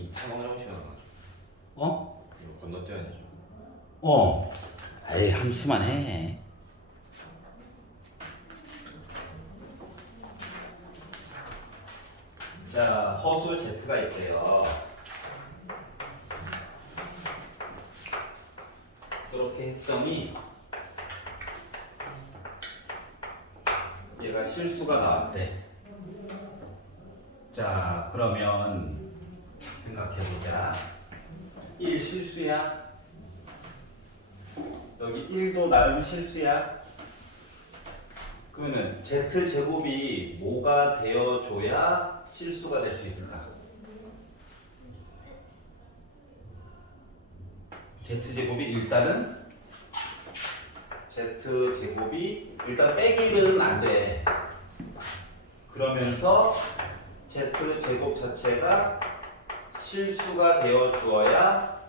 이 상황을 시간 나죠. 어? 이거 건너뛰어야죠. 에이, 함수만 해. 자, 허수 Z가 있대요. 그렇게 했더니 얘가 실수가 나왔대. 자, 그러면 생각해보자. 1 실수야. 여기 1도 나름 실수야. 그러면 Z제곱이 뭐가 되어줘야 실수가 될 수 있을까? Z제곱이 일단은 일단 빼기는 안 돼. 그러면서 Z제곱 자체가 실수가 되어 주어야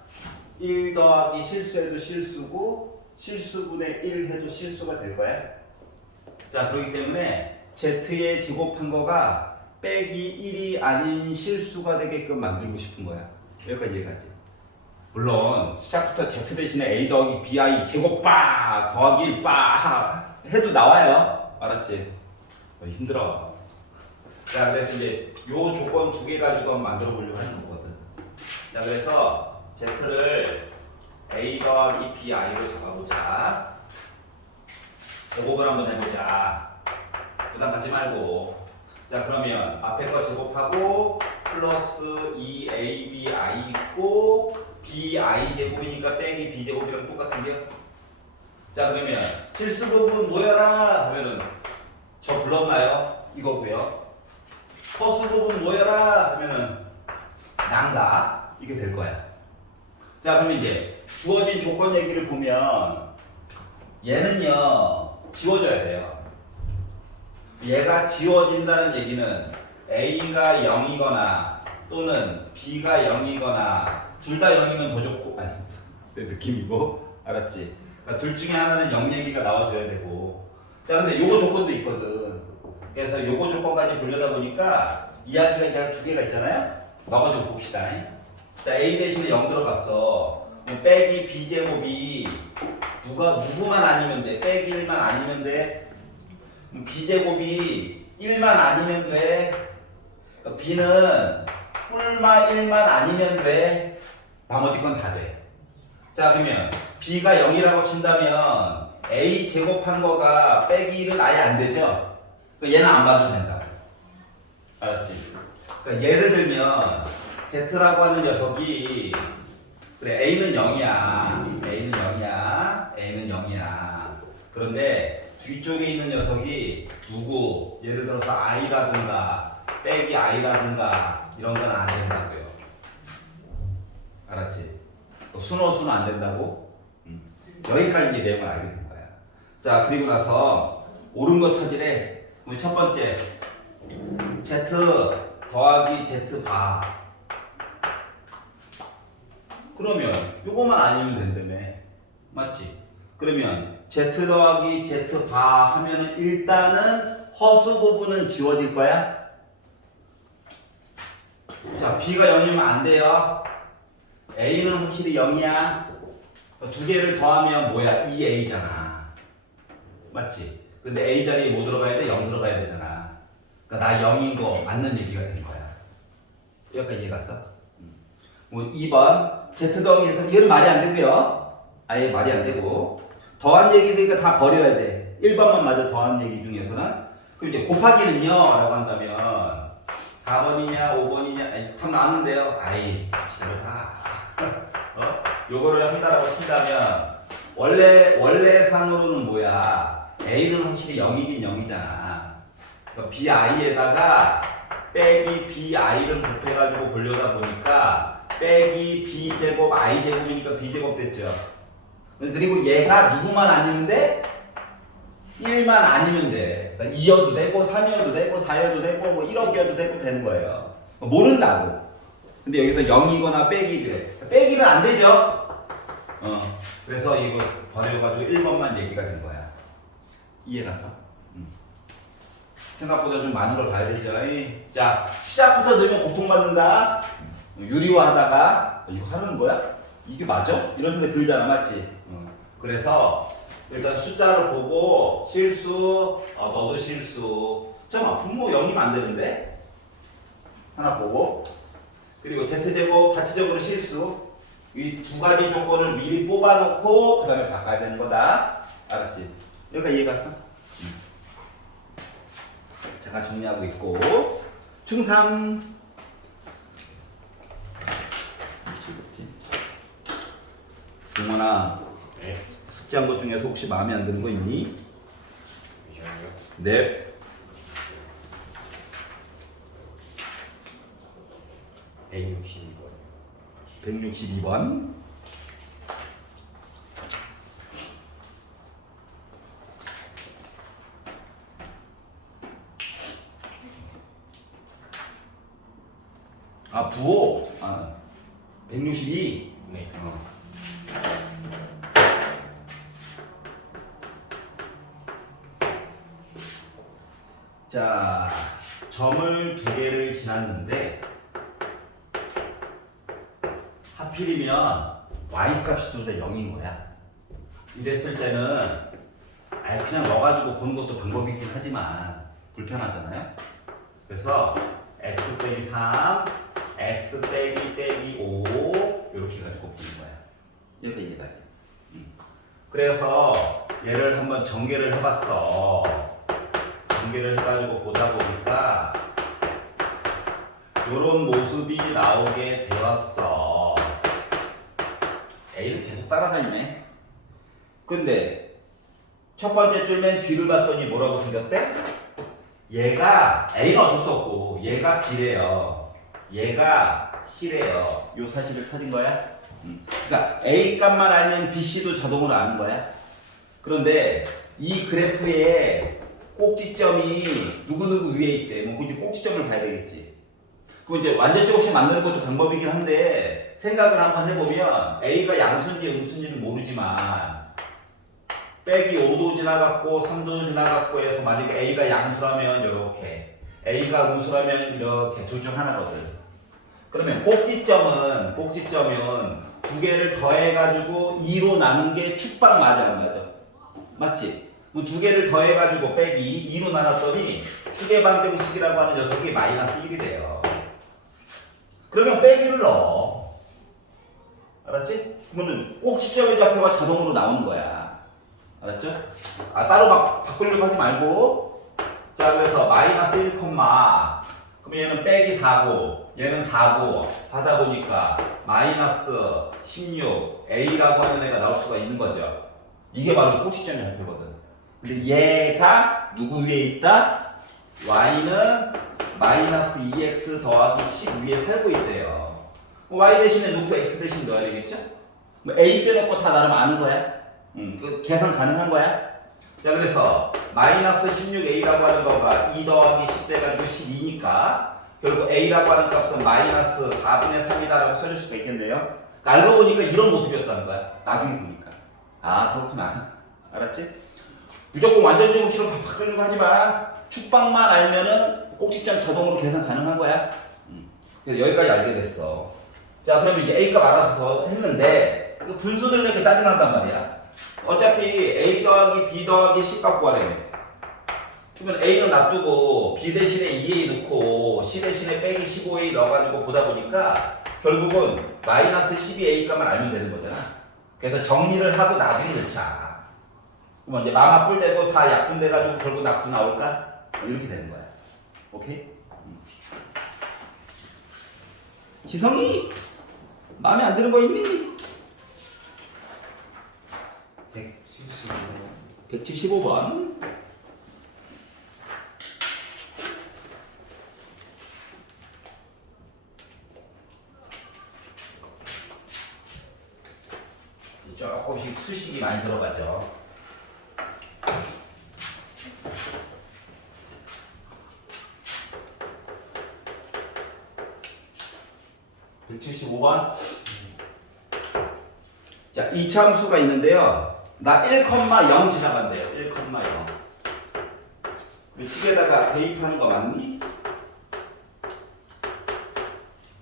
1 더하기 실수해도 실수고 실수분의 1 해도 실수가 될 거야. 자, 그렇기 때문에 Z에 제곱한 거가 빼기 1이 아닌 실수가 되게끔 만들고 싶은 거야. 여기까지 이해가지? 물론 시작부터 Z 대신에 A 더하기 BI 제곱 빠 더하기 1 빠 해도 나와요. 알았지? 힘들어. 자, 그래서 이제 요 조건 두 개 가지고 한번 만들어 보려고 하는 거거든. 자, 그래서 Z를 A 더하기 BI로 잡아보자. 제곱을 한번 해보자. 부담 갖지 말고. 자, 그러면 앞에 거 제곱하고 플러스 2ABI 있고 BI 제곱이니까 빼기 B 제곱이랑 똑같은 게요. 자, 그러면 실수 부분 모여라 하면은 저 불렀나요? 이거고요. 허수 부분 모여라 하면은 난가 이게 될 거야. 자, 그러면 이제 주어진 조건 얘기를 보면 얘는요 지워져야 돼요. 얘가 지워진다는 얘기는 A가 0이거나 또는 B가 0이거나 둘 다 0이면 더 좋고 아니 내 느낌이고 알았지? 그러니까 둘 중에 하나는 0 얘기가 나와줘야 되고. 자, 근데 요거 조건도 있거든. 그래서 요거 조건까지 보려다 보니까 이야기가 이제 두 개가 있잖아요. 넣어가지고 봅시다. 자, A 대신에 0 들어갔어. 빼기 B제곱이 누구만 아니면 돼. 빼기 1만 아니면 돼. B제곱이 1만 아니면 돼. 그러니까 B는 뿔마 1만 아니면 돼. 나머지 건 다 돼. 자, 그러면 B가 0이라고 친다면 A 제곱한 거가 빼기 1은 아예 안 되죠? 그러니까 얘는 안 봐도 된다. 알았지? 그러니까 예를 들면 Z라고 하는 녀석이 그래 A는 0이야. A는 0이야. 그런데 뒤쪽에 있는 녀석이 누구? 예를 들어서 I라든가 빼기 I라든가 이런 건 안 된다고요. 알았지? 순호수는 안 된다고? 여기까지 이제 내용을 알게 된 거야. 자, 그리고 나서 옳은 거 찾으래. 그럼 첫 번째 Z 더하기 Z 바. 그러면 요거만 아니면 된다며. 맞지? 그러면 Z 더하기 Z 바 하면은 일단은 허수 부분은 지워질 거야. 자, B가 0이면 안 돼요. A는 확실히 0이야. 두 개를 더하면 뭐야? 2A잖아. 맞지? 근데 A 자리에 뭐 들어가야 돼? 0 들어가야 되잖아. 그러니까 나 0인 거 맞는 얘기가 된 거야. 여기까지 이해갔어? 뭐 2번 Z 더하기 Z 이건 말이 안 되고요. 아예 말이 안 되고 더한 얘기니까 다 버려야 돼. 1번만 맞아 더한 얘기 중에서는. 그럼 이제 곱하기는요 라고 한다면 4번이냐 5번이냐 아니, 답 나왔는데요. 아이 기다려봐. 요거를 한다라고 친다면 원래 상으로는 뭐야? A는 확실히 0이긴 0이잖아. 그러니까 BI에다가 빼기 BI를 곱해가지고 보려다 보니까 빼기 B제곱 I제곱이니까 B제곱 됐죠. 그리고 얘가 누구만 아니면 돼? 1만 아니면 돼. 그러니까 2여도 되고 3이어도 되고 4여도 되고 뭐 1억이어도 되고 되는 거예요. 모른다고. 근데 여기서 0이거나 빼기를 빼기는 안 되죠. 그래서 이거 버려가지고 1번만 얘기가 된 거야. 이해갔어? 생각보다 좀 많은 걸 봐야 되죠. 자, 시작부터 넣으면 고통받는다. 유리화하다가 이거 하는 거야? 이게 맞아? 이런 생각이 들잖아, 맞지? 그래서 일단 숫자를 보고 실수, 너도 실수. 잠깐만, 분모 0이면 안 되는데? 하나 보고. 그리고 z제곱 자체적으로 실수. 이 두 가지 조건을 미리 뽑아놓고 그 다음에 바꿔야 되는 거다. 알았지? 여기까지 이해 갔어? 잠깐 정리하고 있고. 중3. 승원아, 네. 숙제한 것 중에서 혹시 마음에 안 드는 거 있니? 잠시만요. 네. 162번. 162번. 아, 부호. 162. 네. 자, 점을 두 개를 지났는데 하필이면 y 값이 둘 다 0인 거야. 이랬을 때는 그냥 넣어가지고 보는 것도 방법이긴 하지만 불편하잖아요. 그래서 x 빼기 3, x 빼기 5 이렇게 해가지고 푸는 거야. 이렇게 이해가지. 그래서 얘를 한번 전개를 해봤어. 전개를 해가지고 보다 보니까 이런 모습이 나오게 되었어. A는 계속 따라다니네. 근데 첫 번째 줄 맨 뒤를 봤더니 뭐라고 생겼대? 얘가 A는 어쩔 수 없고 얘가 B래요. 얘가 C래요. 요 사실을 찾은 거야. 그러니까 A 값만 알면 B, C도 자동으로 아는 거야. 그런데 이 그래프에 꼭지점이 누구누구 위에 있대. 뭐 이제 꼭지점을 봐야 되겠지. 그럼 이제 완전조금씩 만드는 것도 방법이긴 한데 생각을 한번 해보면 A가 양수인지 음수인지는 모르지만 빼기 5도 지나갔고 3도 지나갔고 해서 만약에 A가 양수라면 이렇게 A가 음수라면 이렇게 둘 중 하나거든. 그러면 꼭지점은 두 개를 더해가지고 2로 나눈 게 축방 맞아 안 맞아? 맞지? 두 개를 더해가지고 빼기 2로 나눴더니 추계방정식이라고 하는 녀석이 마이너스 1이 돼요. 그러면 빼기를 넣어. 알았지? 그러면 꼭지점의 좌표가 자동으로 나오는 거야. 알았죠? 따로 막 바꾸려고 하지 말고. 자, 그래서 마이너스 1, 그럼 얘는 빼기 4고 얘는 4고 하다 보니까 마이너스 16 A라고 하는 애가 나올 수가 있는 거죠. 이게 바로 꼭지점의 좌표거든. 근데 얘가 누구 위에 있다? Y는 마이너스 2x 더하기 10 위에 살고 있대요. Y 대신에 놓고 x 대신 넣어야 되겠죠? 뭐 A 빼놓고 다 나름 아는 거야? 그 계산 가능한 거야? 자, 그래서 마이너스 16A라고 하는 거가 2 더하기 10 돼가지고 12니까 결국 A라고 하는 값은 마이너스 4분의 3이다라고 써줄 수가 있겠네요. 알고 보니까 이런 모습이었다는 거야. 나중에 보니까. 그렇구나. 알았지? 무조건 완전제곱식으로 바꾸려고 하지 마. 축방만 알면은 꼭지점 자동으로 계산 가능한 거야. 그래서 여기까지 알게 됐어. 자, 그럼 이제 A 값 알아서 했는데 그 분수들은 이렇게 짜증난단 말이야. 어차피 A 더하기 B 더하기 C 값 구하래요. 그러면 A는 놔두고 B 대신에 2A 넣고 C 대신에 빼기 15A 넣어가지고 보다 보니까 결국은 마이너스 12A 값만 알면 되는 거잖아. 그래서 정리를 하고 나중에 넣자. 그럼 이제 마마뿔 되고 4 약분 돼가지고 결국 낙수 나올까? 이렇게 되는 거야. 오케이? 희성이 마음에 안 드는 거 있니? 175번. 조금씩 수식이 많이 들어가죠. (175번) 자, 이차함수가 있는데요. 나 1,0 지나간대요. 1,0. 우리 식에다가 대입하는 거 맞니?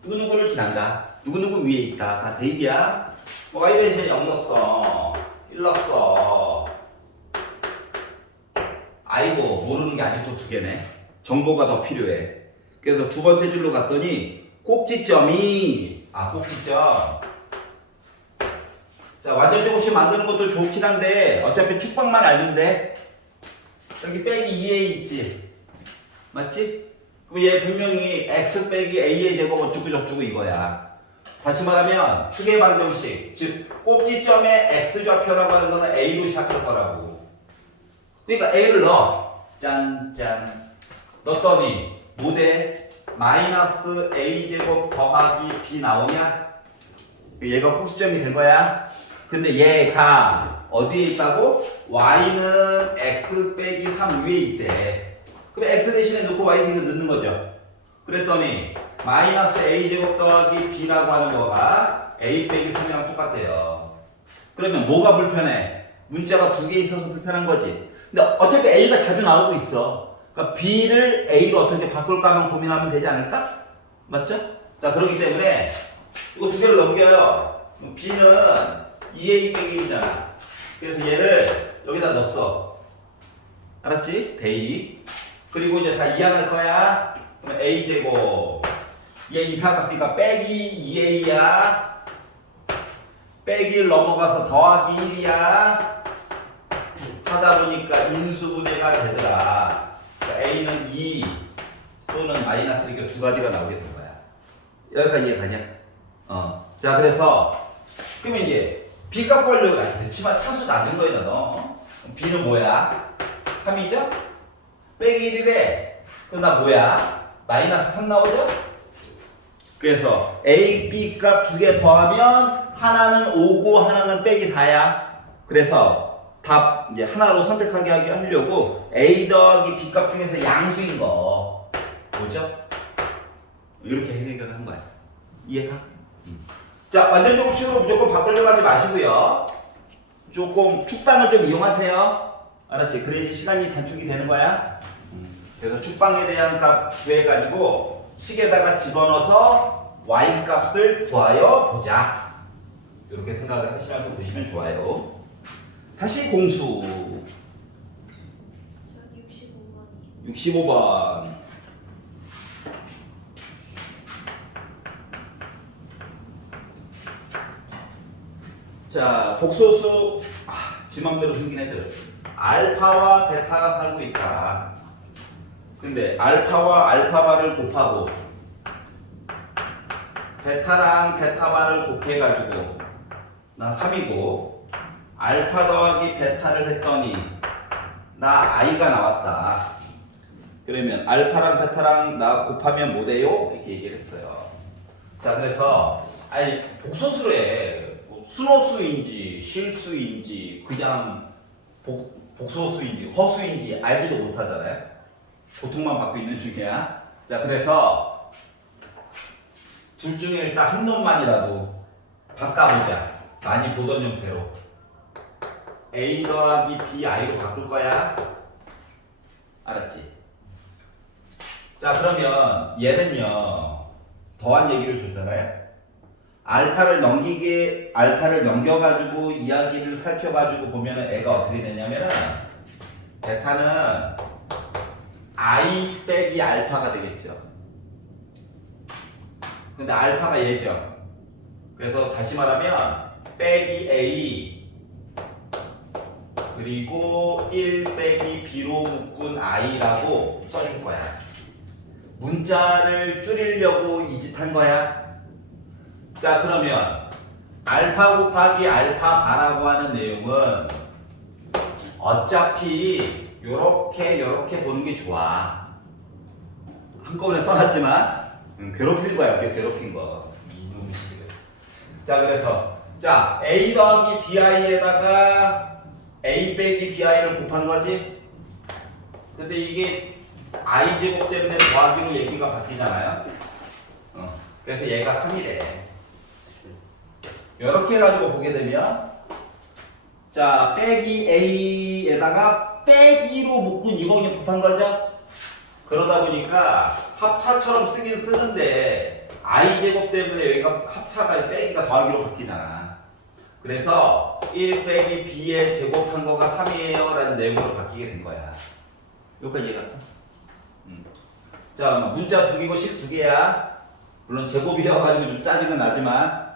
누구누구를 지난다. 누구누구 위에 있다. 다 대입이야. 뭐 y 대신에 0 넣었어. 1 넣었어. 아이고 모르는 게 아직도 두 개네. 정보가 더 필요해. 그래서 두 번째 줄로 갔더니 꼭지점이 꼭지점. 자 완전 제곱식 만드는 것도 좋긴 한데 어차피 축방만 알면 돼. 여기 빼기 2a 있지. 맞지? 그럼 얘 분명히 x 빼기 a의 제곱 어쩌고 저쩌고 이거야. 다시 말하면 추계 방정식, 즉 꼭지점의 x좌표라고 하는 거는 a로 시작할 거라고. 그러니까 a를 넣어. 짠짠. 넣었더니 뭐대? 마이너스 a제곱 더하기 b 나오냐? 얘가 꼭지점이 된 거야. 근데 얘가 어디에 있다고? y는 x 빼기 3 위에 있대. 그럼 x 대신에 넣고 y 대신에 넣는 거죠. 그랬더니 마이너스 a제곱 더하기 b라고 하는 거가 a 빼기 3이랑 똑같아요. 그러면 뭐가 불편해? 문자가 두 개 있어서 불편한 거지. 근데 어차피 a가 자주 나오고 있어. 그러니까 b를 a로 어떻게 바꿀까 하면 고민하면 되지 않을까? 맞죠? 자 그렇기 때문에 이거 두 개를 넘겨요. b는 2a 빼기 1이잖아. 그래서 얘를 여기다 넣었어. 알았지? 대입. 그리고 이제 다 이항할 거야. 그럼 a제곱. 얘 이사 갔으니까 빼기 2a야. 빼기를 넘어가서 더하기 1이야. 하다 보니까 인수분해가 되더라. 그러니까 a는 2 또는 마이너스 이렇게 두 가지가 나오게 된 거야. 여기까지 이해가냐? 자 그래서 그러면 이제 b 값 구하려고 치마 차수 낮은 거에다 넣어. b는 뭐야? 3이죠? 빼기 1이래. 그럼 나 뭐야? 마이너스 3 나오죠? 그래서 a, b 값 두 개 더하면 하나는 5고 하나는 빼기 4야. 그래서 답 이제 하나로 선택하게 하려고 a 더하기 b 값 중에서 양수인 거 뭐죠? 이렇게 해결하는 거야. 이해가? 자 완전 제곱식으로 무조건 바꾸려고 하지 마시고요. 조금 축방을 좀 이용하세요. 알았지? 그래야지 시간이 단축이 되는 거야. 그래서 축방에 대한 값 구해가지고 식에다가 집어넣어서 y 값을 구하여 보자. 이렇게 생각을 하시면서 보시면 좋아요. 다시 공수. 65번. 자, 복소수. 지 맘대로 생긴 애들. 알파와 베타가 살고 있다. 근데 알파와 알파바를 곱하고 베타랑 베타바를 곱해가지고 나 3이고 알파 더하기 베타를 했더니 나 i가 나왔다. 그러면 알파랑 베타랑 나 곱하면 뭐 돼요? 이렇게 얘기를 했어요. 자 그래서 복소수로 해. 순호수인지 실수인지 그냥 복소수인지 허수인지 알지도 못하잖아요. 고통만 받고 있는 중이야. 자 그래서 둘 중에 일단 한 놈만이라도 바꿔보자. 많이 보던 형태로 a 더하기 b i로 바꿀 거야. 알았지? 자 그러면 얘는요 더한 얘기를 줬잖아요. 알파를 넘겨가지고 이야기를 살펴가지고 보면은 애가 어떻게 되냐면은 베타는 i 빼기 알파가 되겠죠. 근데 알파가 얘죠. 그래서 다시 말하면 빼기 a 그리고 1 빼기 b로 묶은 i라고 써줄 거야. 문자를 줄이려고 이 짓 한 거야. 자 그러면 알파 곱하기 알파 바라고 하는 내용은 어차피 요렇게 보는 게 좋아. 한꺼번에 써놨지만 괴롭힐 거야. 우리가 괴롭힌 거. 이놈의 시기를. 자 그래서 자 a 더하기 bi에다가 a 빼기 bi를 곱한 거지. 근데 이게 i제곱 때문에 더하기로 얘기가 바뀌잖아요. 그래서 얘가 3이래. 이렇게 해가지고 보게 되면 자 빼기 a에다가 빼기로 묶은 이거는 곱한 거죠. 그러다 보니까 합차처럼 쓰긴 쓰는데 i제곱 때문에 여기가 합차가 빼기가 더하기로 바뀌잖아. 그래서 1 빼기 b에 제곱한 거가 3이에요 라는 내용으로 바뀌게 된 거야. 여기까지 이해갔어? 자, 문자 2개고 식 2개야. 물론 제곱이어가지고 좀 짜증은 나지만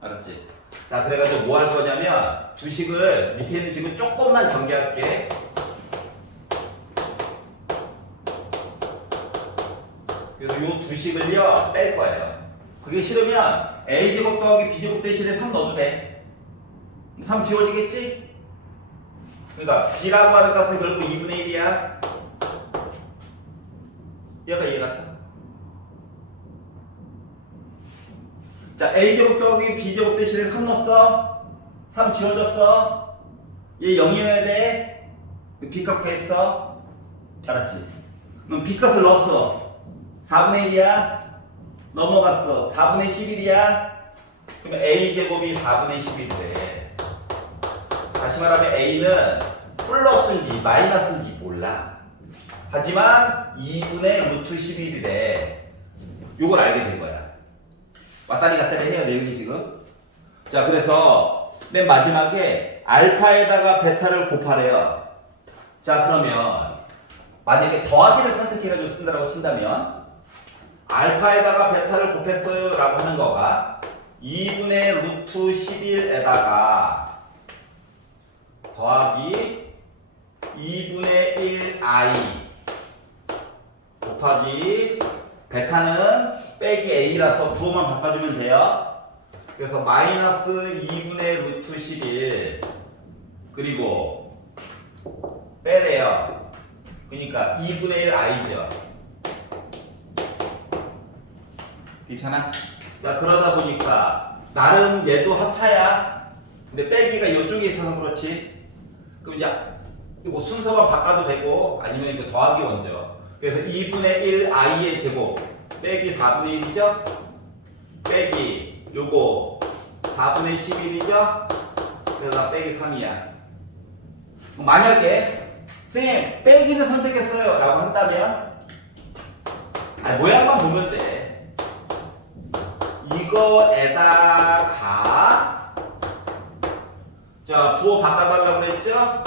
알았지? 자, 그래가지고 뭐 할 거냐면 주식을 밑에 있는 식을 조금만 전개할게. 그래서 요 두 식을요 뺄 거예요. 그게 싫으면 a제곱 더하기 b제곱 대신에 3 넣어도 돼. 3 지워지겠지? 그러니까 b라고 하는 값은 결국 2분의 1이야. 얘가 이해갔어? 자, a제곱 더하기 b제곱 대신에 3 넣었어. 3 지워졌어. 얘 0이어야 돼. b값 구했어. 알았지? 그럼 b값을 넣었어. 4분의 1이야. 넘어갔어. 4분의 11이야. 그러면 a제곱이 4분의 11이래. 다시 말하면 a는 플러스인지 마이너스인지 몰라. 하지만 2분의 루트 11이래. 요걸 알게 된 거야. 왔다리 갔다리 해요, 내용이 지금. 자, 그래서 맨 마지막에 알파에다가 베타를 곱하래요. 자, 그러면 만약에 더하기를 선택해가지고 쓴다라고 친다면 알파에다가 베타를 곱했어요 라고 하는 거가 2분의 루트 11에다가 더하기 2분의 1i 곱하기 베타는 빼기 a라서 부호만 바꿔주면 돼요. 그래서 마이너스 2분의 루트 11 그리고 빼래요. 그러니까 2분의 1i죠. 괜찮아? 자, 그러다 보니까 나름 얘도 합차야. 근데 빼기가 이쪽에 있어서 그렇지. 그럼 이제 이거 순서만 바꿔도 되고 아니면 이거 더하기 먼저. 그래서 2분의 1i의 제곱 빼기 4분의 1이죠? 빼기 요거 4분의 11이죠? 그래서 빼기 3이야. 만약에 선생님 빼기를 선택했어요 라고 한다면 모양만 보면 돼. 이거에다가 자 부호 바꿔달라고 그랬죠?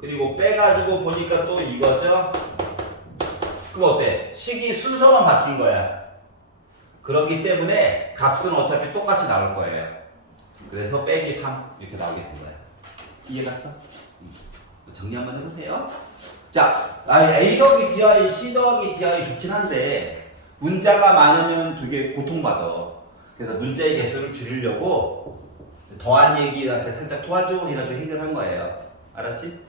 그리고 빼가지고 보니까 또 이거죠? 그럼 어때? 식이 순서만 바뀐 거야. 그렇기 때문에 값은 어차피 똑같이 나올 거예요. 그래서 빼기 3 이렇게 나오게 된 거야. 이해갔어? 정리 한번 해보세요. 자, A 더하기 B와 C 더하기 D하기 좋긴 한데 문자가 많으면 되게 고통받아. 그래서 문자의 개수를 줄이려고 더한 얘기한테 살짝 도와줘 해가지고 해결한 거예요. 알았지?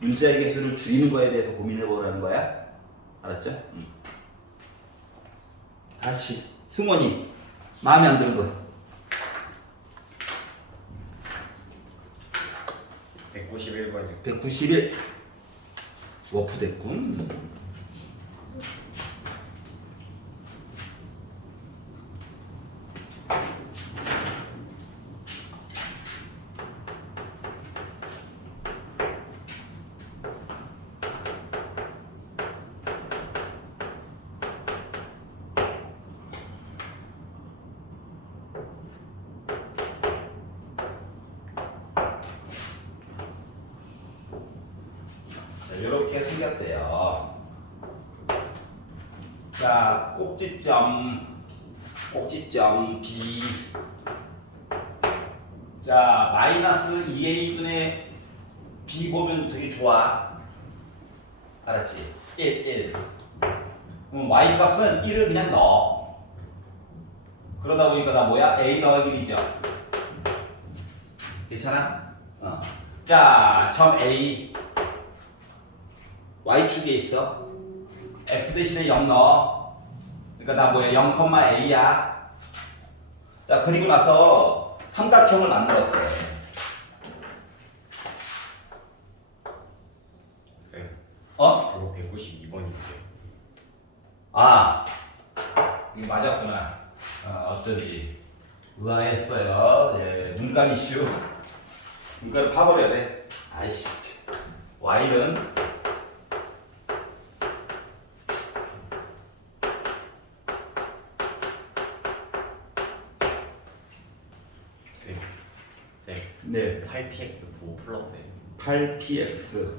문자의 개수를 줄이는 거에 대해서 고민해보라는 거야. 알았죠? 다시 승원이 마음에 안 드는 거 191번이요. 191 워프 됐군. 이렇게 생겼대요. 자, 꼭지점 B. 자, 마이너스 2a분의 B 보면 되게 좋아. 알았지? 1. 그럼 y 값은 1을 그냥 넣어. 그러다 보니까 나 뭐야? a 더하기 1이죠. 괜찮아? 자, 점 A. y축에 있어. x 대신에 0 넣어. 그러니까 나 뭐야? 0,a야. 자, 그리고 나서 삼각형을 만들었대. 쌤, 어? 그거 192번인데. 아, 이거 맞았구나. 어쩐지 의아했어요. 예, 눈깔 이슈. 눈깔을 파버려야 돼. 아이씨. y는 네. 8px 부호 플러스 A. 8px.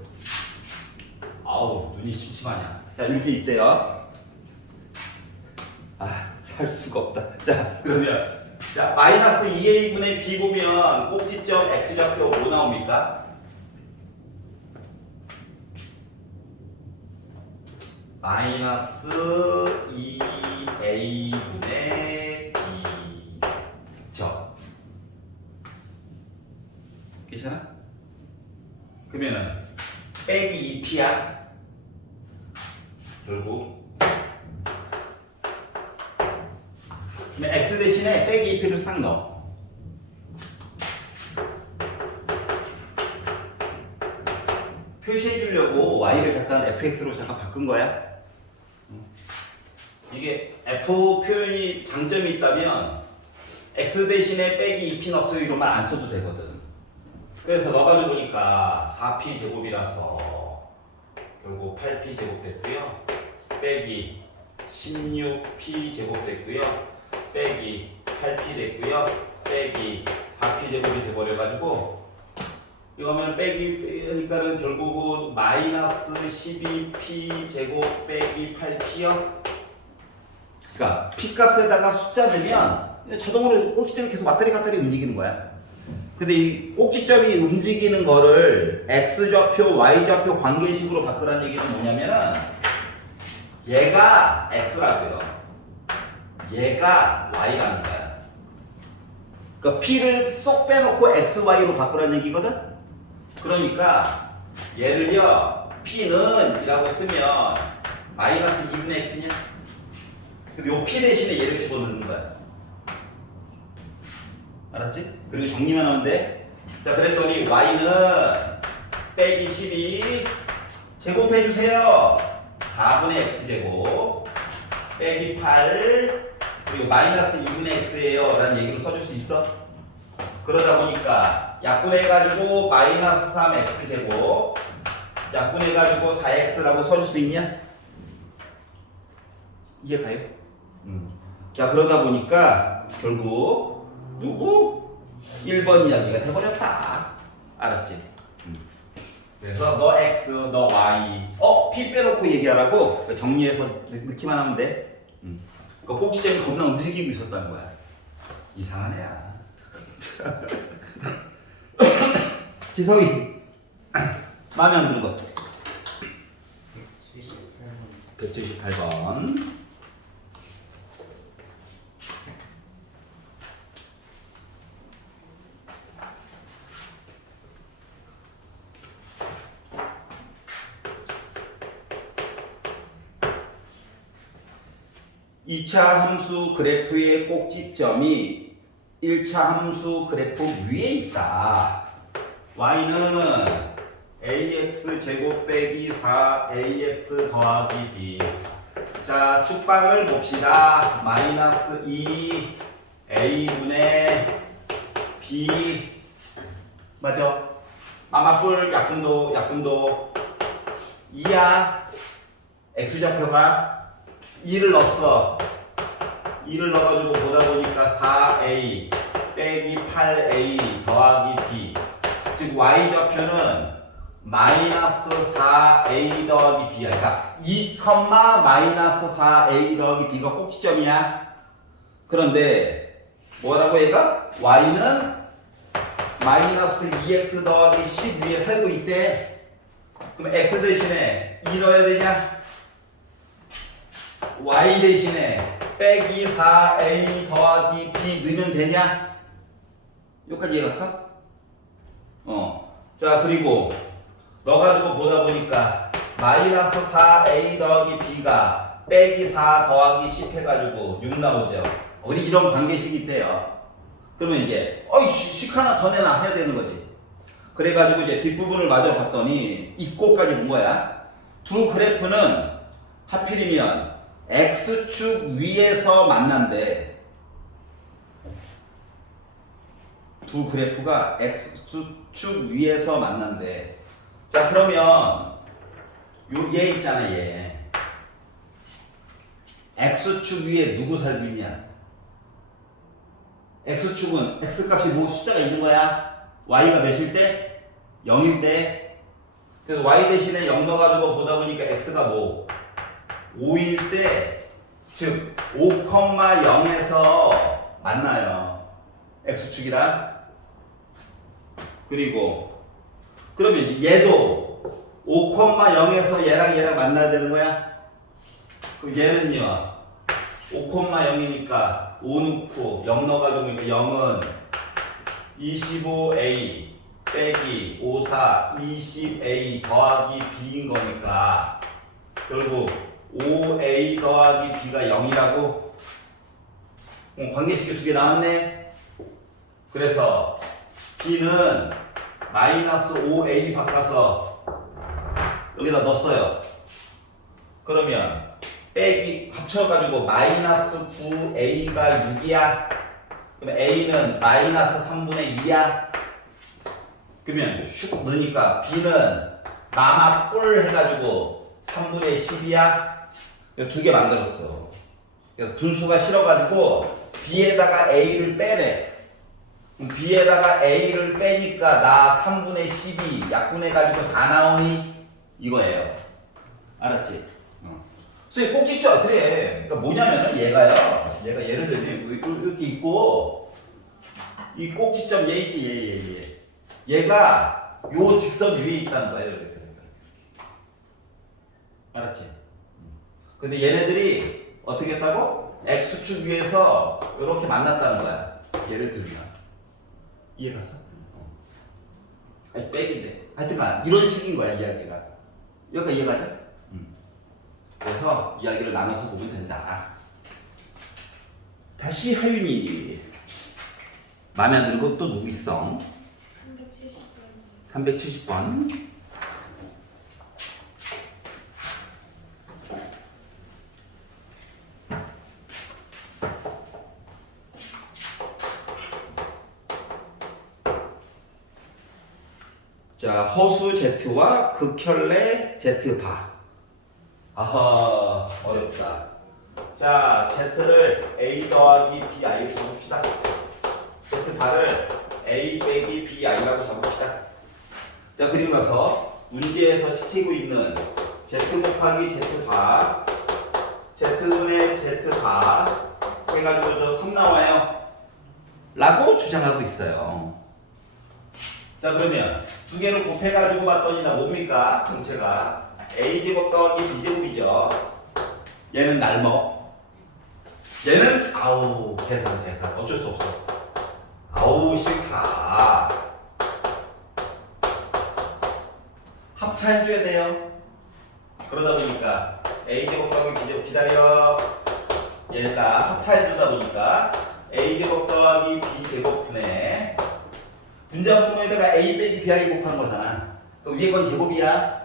아우 눈이 침침하냐. 자 이렇게 있대요. 아 살 수가 없다. 자 그러면 자 마이너스 2a분의 b 보면 꼭지점 x좌표 뭐 나옵니까? 마이너스 2a분의 b죠. 괜찮아? 그러면은 빼기 2p야. 결국 그러면 x 대신에 빼기 2p를 싹 넣어. 표시해 주려고 y를 잠깐 fx로 잠깐 바꾼 거야. 이게 f 표현이 장점이 있다면 x 대신에 빼기 2p 넣었어요 이런 말 안 써도 되거든. 그래서 넣어가지고 보니까 4p 제곱이라서 결국 8p 제곱 됐고요. 빼기 16p 제곱 됐고요. 빼기 8p 됐고요. 빼기 4p 제곱이 돼버려가지고 이거 하면 빼기니까는 결국은 마이너스 12p 제곱 빼기 8p요. 그러니까 p 값에다가 숫자 넣으면 자동으로 꼭지점이 계속 왔다리 갔다리 움직이는 거야. 근데 이 꼭지점이 움직이는 거를 x좌표, y좌표 관계식으로 바꾸라는 얘기는 뭐냐면은 얘가 x라고요. 얘가 y라는 거야. 그러니까 p를 쏙 빼놓고 x, y로 바꾸라는 얘기거든. 그러니까 얘를요 p는 이라고 쓰면 마이너스 2분의 x냐. 근데 요 p 대신에 얘를 집어넣는 거야. 알았지? 그리고 정리만 하면 돼. 자 그랬더니 y는 빼기 12 제곱해 주세요. 4분의 x제곱 빼기 8 그리고 마이너스 2분의 x예요 라는 얘기로 써줄 수 있어. 그러다 보니까 약분해가지고 마이너스 3x제곱 약분해가지고 4x라고 써줄 수 있냐? 이해가요? 자 그러다 보니까 결국 누구? 1번 이야기가 돼버렸다. 알았지? 그래서 너 x, 너 y p 빼놓고 얘기하라고 정리해서 넣기만 하면 돼. 그 꼭지점이 겁나 움직이고 있었다는 거야. 이상한 애야. 지성이 마음에 안 드는 거 178번 2차 함수 그래프의 꼭지점이 1차 함수 그래프 위에 있다. y는 ax 제곱 빼기 4ax 더하기 b. 자 축방을 봅시다. 마이너스 2a분의 b 맞아? 맞불 약분도 2야. x좌표가 2를 넣었어. 2를 넣어가지고 보다 보니까 4a 빼기 8a 더하기 b. 즉 y좌표는 마이너스 4a 더하기 b야. 그러니까 2, 마이너스 4a 더하기 b가 꼭지점이야. 그런데 뭐라고 얘가? y는 마이너스 2x 더하기 10 위에 살고 있대. 그럼 x 대신에 2 넣어야 되냐? y 대신에 빼기 4a 더하기 b 넣으면 되냐? 여기까지 이해갔어? 자 그리고 넣어가지고 보다 보니까 마이너스 4a 더하기 b가 빼기 4 더하기 10 해가지고 6 나오죠. 우리 이런 관계식이 있대요. 그러면 이제 식 하나 더 내놔 해야 되는 거지. 그래가지고 이제 뒷부분을 마저 봤더니 이 꼬까지 본 거야. 두 그래프는 하필이면 x축 위에서 만난대. 두 그래프가 x축 위에서 만난대. 자 그러면 얘 있잖아 얘. x축 위에 누구 살고 있냐? x축은 x값이 뭐 숫자가 있는 거야? y가 몇일 때? 0일 때. 그래서 y 대신에 0 넣어가지고 보다 보니까 x가 뭐 5일 때, 즉 5,0에서 만나요. x축이랑. 그리고 그러면 얘도 5,0에서 얘랑 만나야 되는 거야? 그럼 얘는요 5,0이니까 5 넣고 0 넣어가지고 0은 25a 빼기 54 20a 더하기 b인 거니까 결국 5a 더하기 b가 0이라고? 관계식이 두 개 나왔네. 그래서 b는 마이너스 5a 바꿔서 여기다 넣었어요. 그러면 빼기 합쳐가지고 마이너스 9a가 6이야. 그러면 a는 마이너스 3분의 2야. 그러면 슉 넣으니까 b는 마마 뿔 해가지고 3분의 10이야. 두 개 만들었어. 그래서 분수가 싫어가지고 b에다가 a를 빼래. b에다가 a를 빼니까 나 3분의 12 약분해가지고 4 나오니 이거예요. 알았지? 선생님 꼭짓죠? 그래. 그러니까 뭐냐면은 얘가 예를 들면 이렇게 있고 이 꼭지점 얘 있지 얘가 요 직선 위에 있다는 거예요. 이렇게. 알았지? 근데 얘네들이 어떻게 했다고? x축 위에서 이렇게 만났다는 거야. 예를 들면 이해 갔어? 아니 백인데 하여튼간 이런 식인 거야 이야기가. 여기가 이해가죠? 그래서 이야기를 나눠서 보면 된다. 다시 하윤이 마음에 안 드는 것도 누구 있어? 370번. 자, 허수 Z와 극혈례 Z바. 아하, 어렵다. 자, Z를 A 더하기 BI를 잡읍시다. Z바를 A 빼기 BI라고 잡읍시다. 자, 그리고 나서 문제에서 시키고 있는 Z 곱하기 Z바, Z분의 Z바 해가지고 저 3 나와요. 라고 주장하고 있어요. 자, 그러면 두 개를 곱해가지고 봤더니 나 뭡니까? 전체가 a제곱 더하기 b제곱이죠. 얘는 날먹어. 얘는 아우 계산 어쩔 수 없어. 아우 싫다. 합차해줘야 돼요. 그러다 보니까 a제곱 더하기 b제곱 기다려. 얘가 합차해주다 보니까 a제곱 더하기 b제곱 분의 분자분모에다가 a 빼기 bi 곱한 거잖아. 그 위에 건 제곱이야.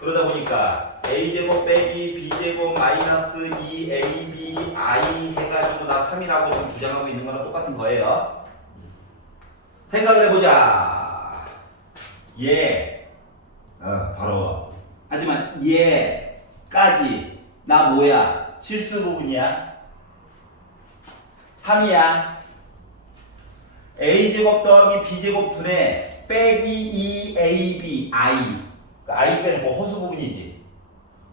그러다 보니까 a제곱 빼기 b제곱 마이너스 2ab i 해가지고 나 3이라고 지금 주장하고 있는 거랑 똑같은 거예요. 생각을 해보자. 바로. 하지만 얘까지 나 뭐야? 실수 부분이야. 3이야. a제곱 더하기 b제곱 분의 빼기 2ab i. i 빼는 거 허수 부분이지.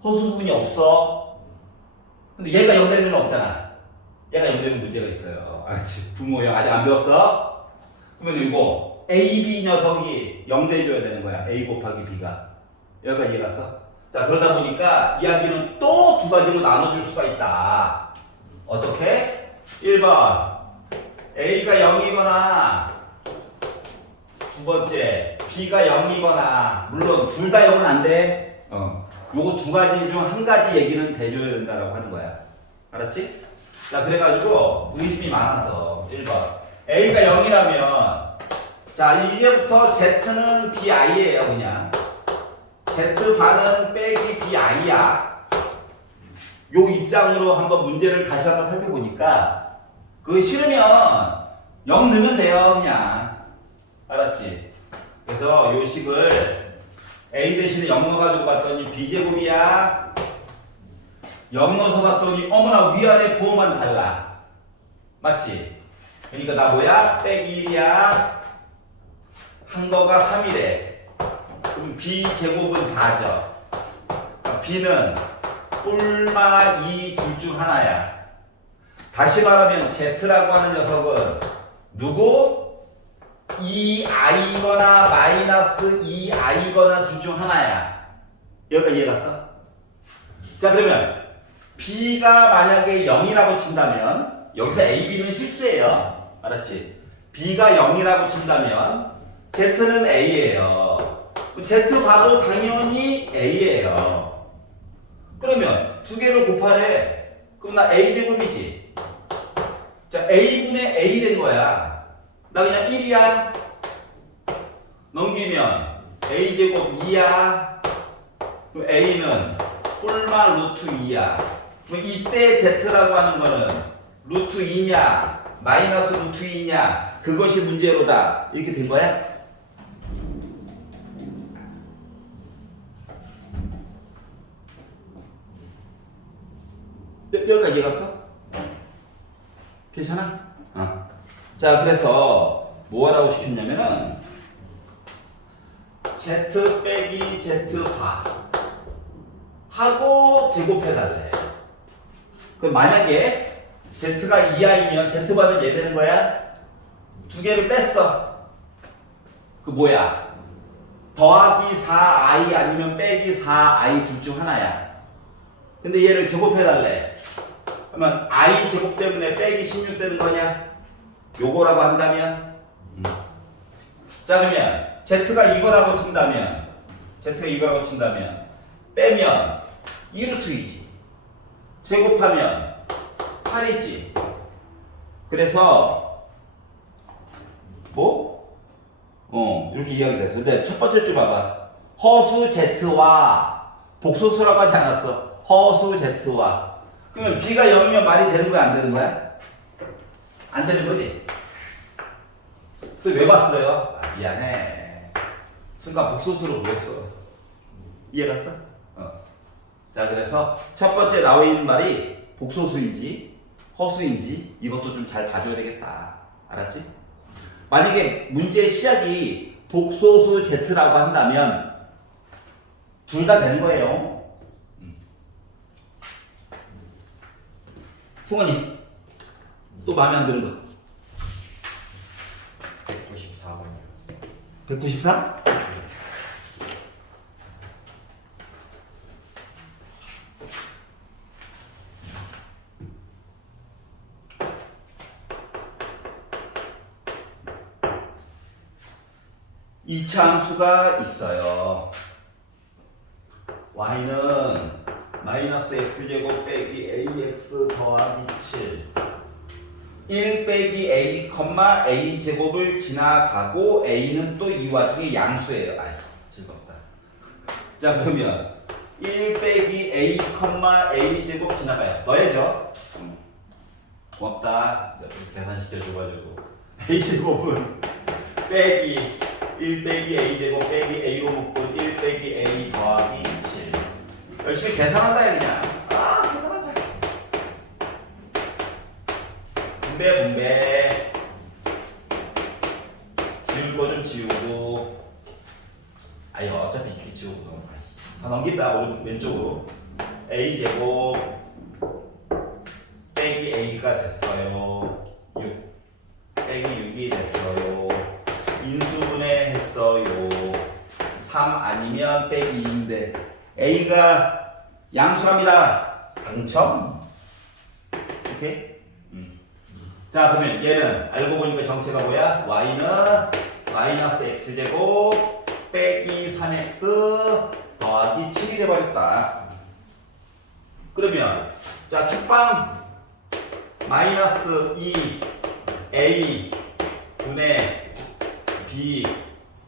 허수 부분이 없어. 근데 얘가 0 되는 건 없잖아. 얘가 0 되는 문제가 있어요. 알았지? 부모형 아직 안 배웠어? 그러면 이거 ab 녀석이 0 돼줘야 되는 거야. a 곱하기 b가. 여기까지 이해 갔어? 자, 그러다 보니까 이야기는 또 두 가지로 나눠줄 수가 있다. 어떻게? 1번 a가 0이거나 두 번째 b가 0이거나 물론 둘 다 0은 안 돼. 요거 두 가지 중 한 가지 얘기는 대줘야 된다라고 하는 거야. 알았지? 자, 그래가지고 의심이 많아서 1번 a가 0이라면 자, 이제부터 z는 bi예요. 그냥 z반은 빼기 bi야. 요 입장으로 한번 문제를 다시 한번 살펴보니까 그거 싫으면 0 넣으면 돼요. 그냥 알았지? 그래서 요 식을 a 대신에 0 넣어가지고 봤더니 b제곱이야. 0 넣어서 봤더니 어머나 위아래 부호만 달라. 맞지? 그러니까 나 뭐야? 빼기 1이야. 한 거가 3이래. 그럼 b 제곱은 4죠. b는 뿔마 2 둘 중 하나야. 다시 말하면 z라고 하는 녀석은 누구? 2i거나 마이너스 2i거나 둘 중 하나야. 여기까지 이해갔어? 자, 그러면 b가 만약에 0이라고 친다면 여기서 a, b는 실수예요. 알았지? b가 0이라고 친다면 z는 a예요. z 봐도 당연히 a예요. 그러면 두 개를 곱하래. 그럼 나 a제곱이지. 자, a분의 a 된 거야. 나 그냥 1이야. 넘기면 a제곱 2야. 그럼 a는 뿔마 루트 2야. 그럼 이때 z라고 하는 거는 루트 2냐 마이너스 루트 2냐 그것이 문제로다. 이렇게 된 거야? 여기까지 읽었어? 괜찮아? 자, 그래서 뭐 하라고 시켰냐면은 z 빼기 z 바 하고 제곱해달래. 그럼 만약에 z가 2i면 z바는 얘 되는 거야? 두 개를 뺐어. 그 뭐야? 더하기 4i 아니면 빼기 4i 둘 중 하나야. 근데 얘를 제곱해달래. 그러면 i 제곱 때문에 빼기 16 되는 거냐? 요거라고 한다면? 자, 그러면 z가 이거라고 친다면 빼면 2루트이지. 제곱하면 8이지. 그래서 뭐? 이렇게 이야기 됐어. 근데 첫 번째 줄 봐봐. 허수 z와 복소수라고 하지 않았어. 허수 z와. 그러면 b가 0이면 말이 되는 거야, 안 되는 거야? 안 되는 거지? 그래서 왜 봤어요? 미안해. 순간 복소수로 보였어. 이해갔어? 자, 그래서 첫 번째 나와 있는 말이 복소수인지 허수인지 이것도 좀 잘 봐줘야 되겠다. 알았지? 만약에 문제의 시작이 복소수 z라고 한다면 둘 다 되는 거예요. 승원이 또 마음에 안 드는 거 194번이요. 194? 이차함수가 있어요. y는 마이너스 x제곱 빼기 ax 더하기 7 1 빼기 a, a 제곱을 지나가고 a는 또 이 와중에 양수예요. 아이, 즐겁다. 자, 그러면 1 빼기 a, a 제곱 지나가요. 너해죠? 고맙다. 계산시켜줘가지고 a 제곱은 빼기 1 빼기 a 제곱 빼기 a로 묶은 1 빼기 a 더하기 7 열심히 계산한다 그냥. 계산하자. 분배 지울 거 좀 지우고 어차피 이렇게 지우고 넘긴다. 오른쪽 왼쪽으로 a 제곱 빼기 a가 됐어요. 6 빼기 6이 됐어요. 인수분해 했어요. 3 아니면 빼기 2인데 a가 양수함이라 당첨. 오케이? 자, 그러면 얘는 알고 보니까 정체가 뭐야? y는 마이너스 x제곱 빼기 3x 더하기 7이 돼버렸다. 그러면 자, 축방 마이너스 2a 분의 b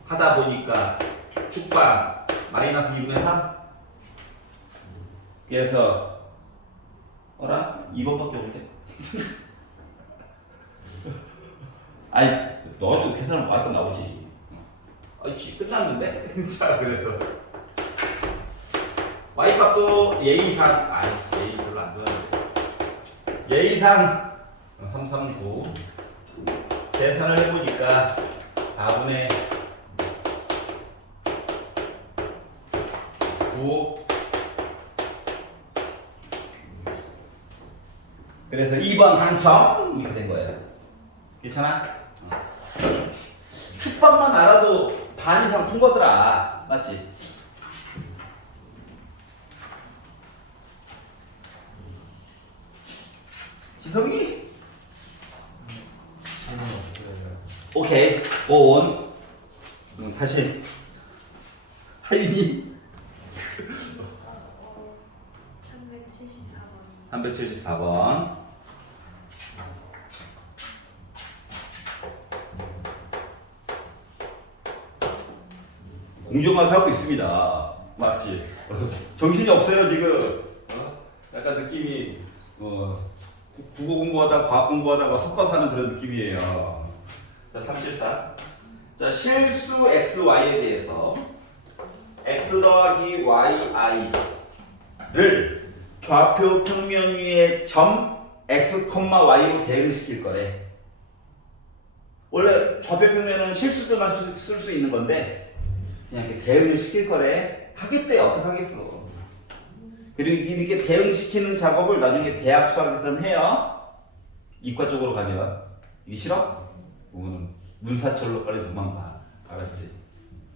하다 보니까 축방 마이너스 2분의 3? 그래서 2번밖에 없는데? 넣어주고 계산은 와이프 나오지. 끝났는데? 자, 그래서 y값도 예의상 예의 별로 안 좋아하는데 예의상 339 계산을 해보니까 4분의 그래서 2번 당첨 이렇게 된 거예요. 괜찮아? 축밥만 알아도 반 이상 푼 거더라. 맞지? 지성이? 재미없어요. 오케이. 고온. 다시. 하윤이. 374번. 374번. 공정하게 하고 있습니다. 맞지? 정신이 없어요, 지금. 약간 느낌이, 국어 공부하다, 과학 공부하다가 섞어서 하는 그런 느낌이에요. 자, 374. 자, 실수 xy에 대해서 x 더하기 yi를 좌표 평면 위에 점 x, y로 대응시킬 거래. 원래 좌표 평면은 실수들만 쓸 수 있는 건데 그냥 이렇게 대응을 시킬 거래. 하겠대. 어떡하겠어. 그리고 이렇게 대응시키는 작업을 나중에 대학 수학에서는 해요. 이과 쪽으로 가면. 이게 싫어? 오늘 문사철로 빨리 도망가. 알았지?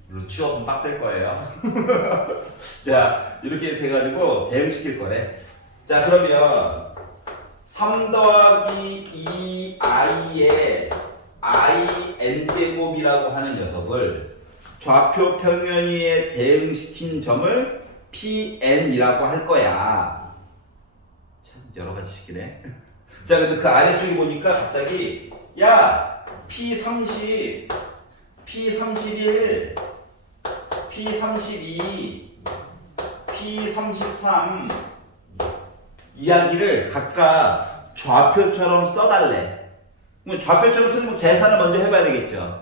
물론 취업은 빡셀 거예요. 자, 이렇게 돼가지고 대응시킬 거래. 자, 그러면 3 더하기 2i의 in제곱이라고 하는 녀석을 좌표 평면 위에 대응시킨 점을 pn이라고 할 거야. 참 여러 가지 식이네. 자, 근데 그 아래쪽에 보니까 갑자기 야 p30, p31, p32, p33 이야기를 각각 좌표처럼 써달래. 그럼 좌표처럼 쓰면 계산을 먼저 해봐야 되겠죠.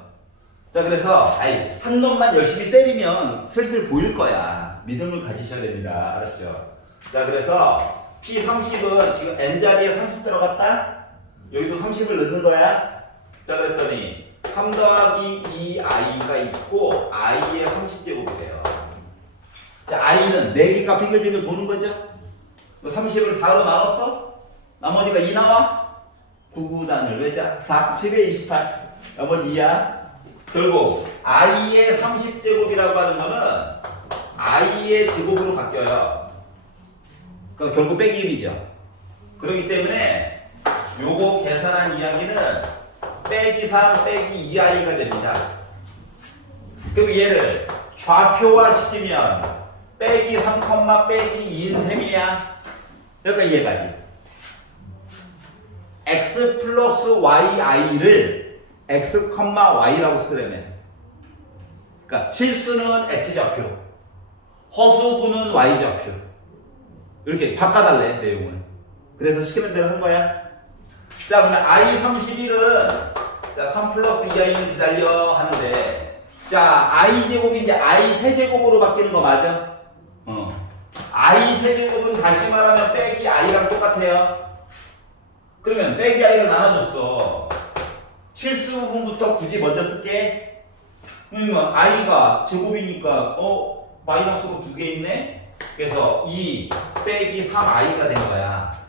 자, 그래서 한 놈만 열심히 때리면 슬슬 보일 거야. 믿음을 가지셔야 됩니다. 알았죠? 자, 그래서 P30은 지금 N자리에 30 들어갔다? 여기도 30을 넣는 거야. 자, 그랬더니 3 더하기 2i가 있고 i의 30제곱이래요. 자, i는 4개가 빙글빙글 도는 거죠? 30을 4로 나눴어? 나머지가 2 나와? 9구단을 외자 4, 7에 28 나머지 2야. 결국 i의 30제곱이라고 하는 거는 i의 제곱으로 바뀌어요. 그럼 결국 빼기 1이죠. 그렇기 때문에 요거 계산한 이야기는 빼기 3 빼기 2i가 됩니다. 그럼 얘를 좌표화 시키면 빼기 3, 빼기 2인 셈이야. 여기까지 이해가지? x 플러스 yi를 x, y라고 쓰려면 그러니까 실수는 x좌표, 허수분은 y좌표 이렇게 바꿔달래 내용을. 그래서 시키는 대로 한 거야. 자, 그러면 i31은 자, 3 플러스 2i는 기다려 하는데 자, i 제곱이 이제 i 세제곱으로 바뀌는 거 맞아? i 세제곱은 다시 말하면 빼기 i랑 똑같아요. 그러면 빼기 i를 나눠줬어. 실수 부분부터 굳이 먼저 쓸게. 그러면 i가 제곱이니까 마이너스가 2개 있네. 그래서 2 빼기 3i가 된 거야.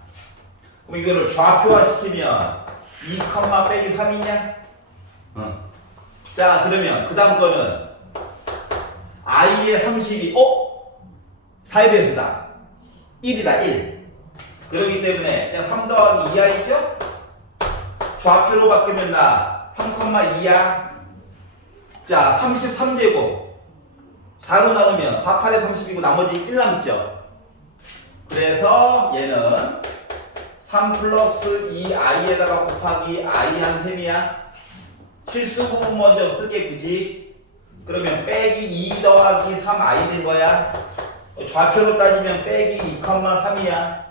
그럼 이거를 좌표화 시키면 2, 빼기 3이냐? 자, 그러면 그 다음 거는 i의 30이 4의 배수다. 1이다 1. 그렇기 때문에 그냥 3 더하기 2야 있죠? 좌표로 바뀌면 나 3,2야. 자, 33제곱 4로 나누면 4, 8에 30이고 나머지 1 남죠. 그래서 얘는 3 플러스 2i에다가 곱하기 i 한 셈이야. 실수 부분 먼저 쓸게 굳이. 그러면 빼기 2 더하기 3i 된 거야. 좌표로 따지면 빼기 2,3이야.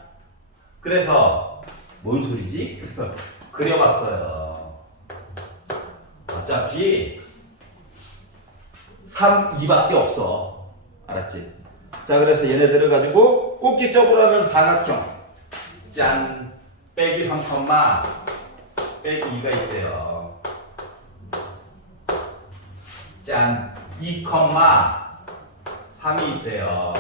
그래서 뭔 소리지? 그래서 그려봤어요. 어차피 3, 2밖에 없어. 알았지? 자, 그래서 얘네들을 가지고 꼭지점으로 하는 사각형 짠 빼기 3, 빼기 2가 있대요. 짠 2, 3이 있대요.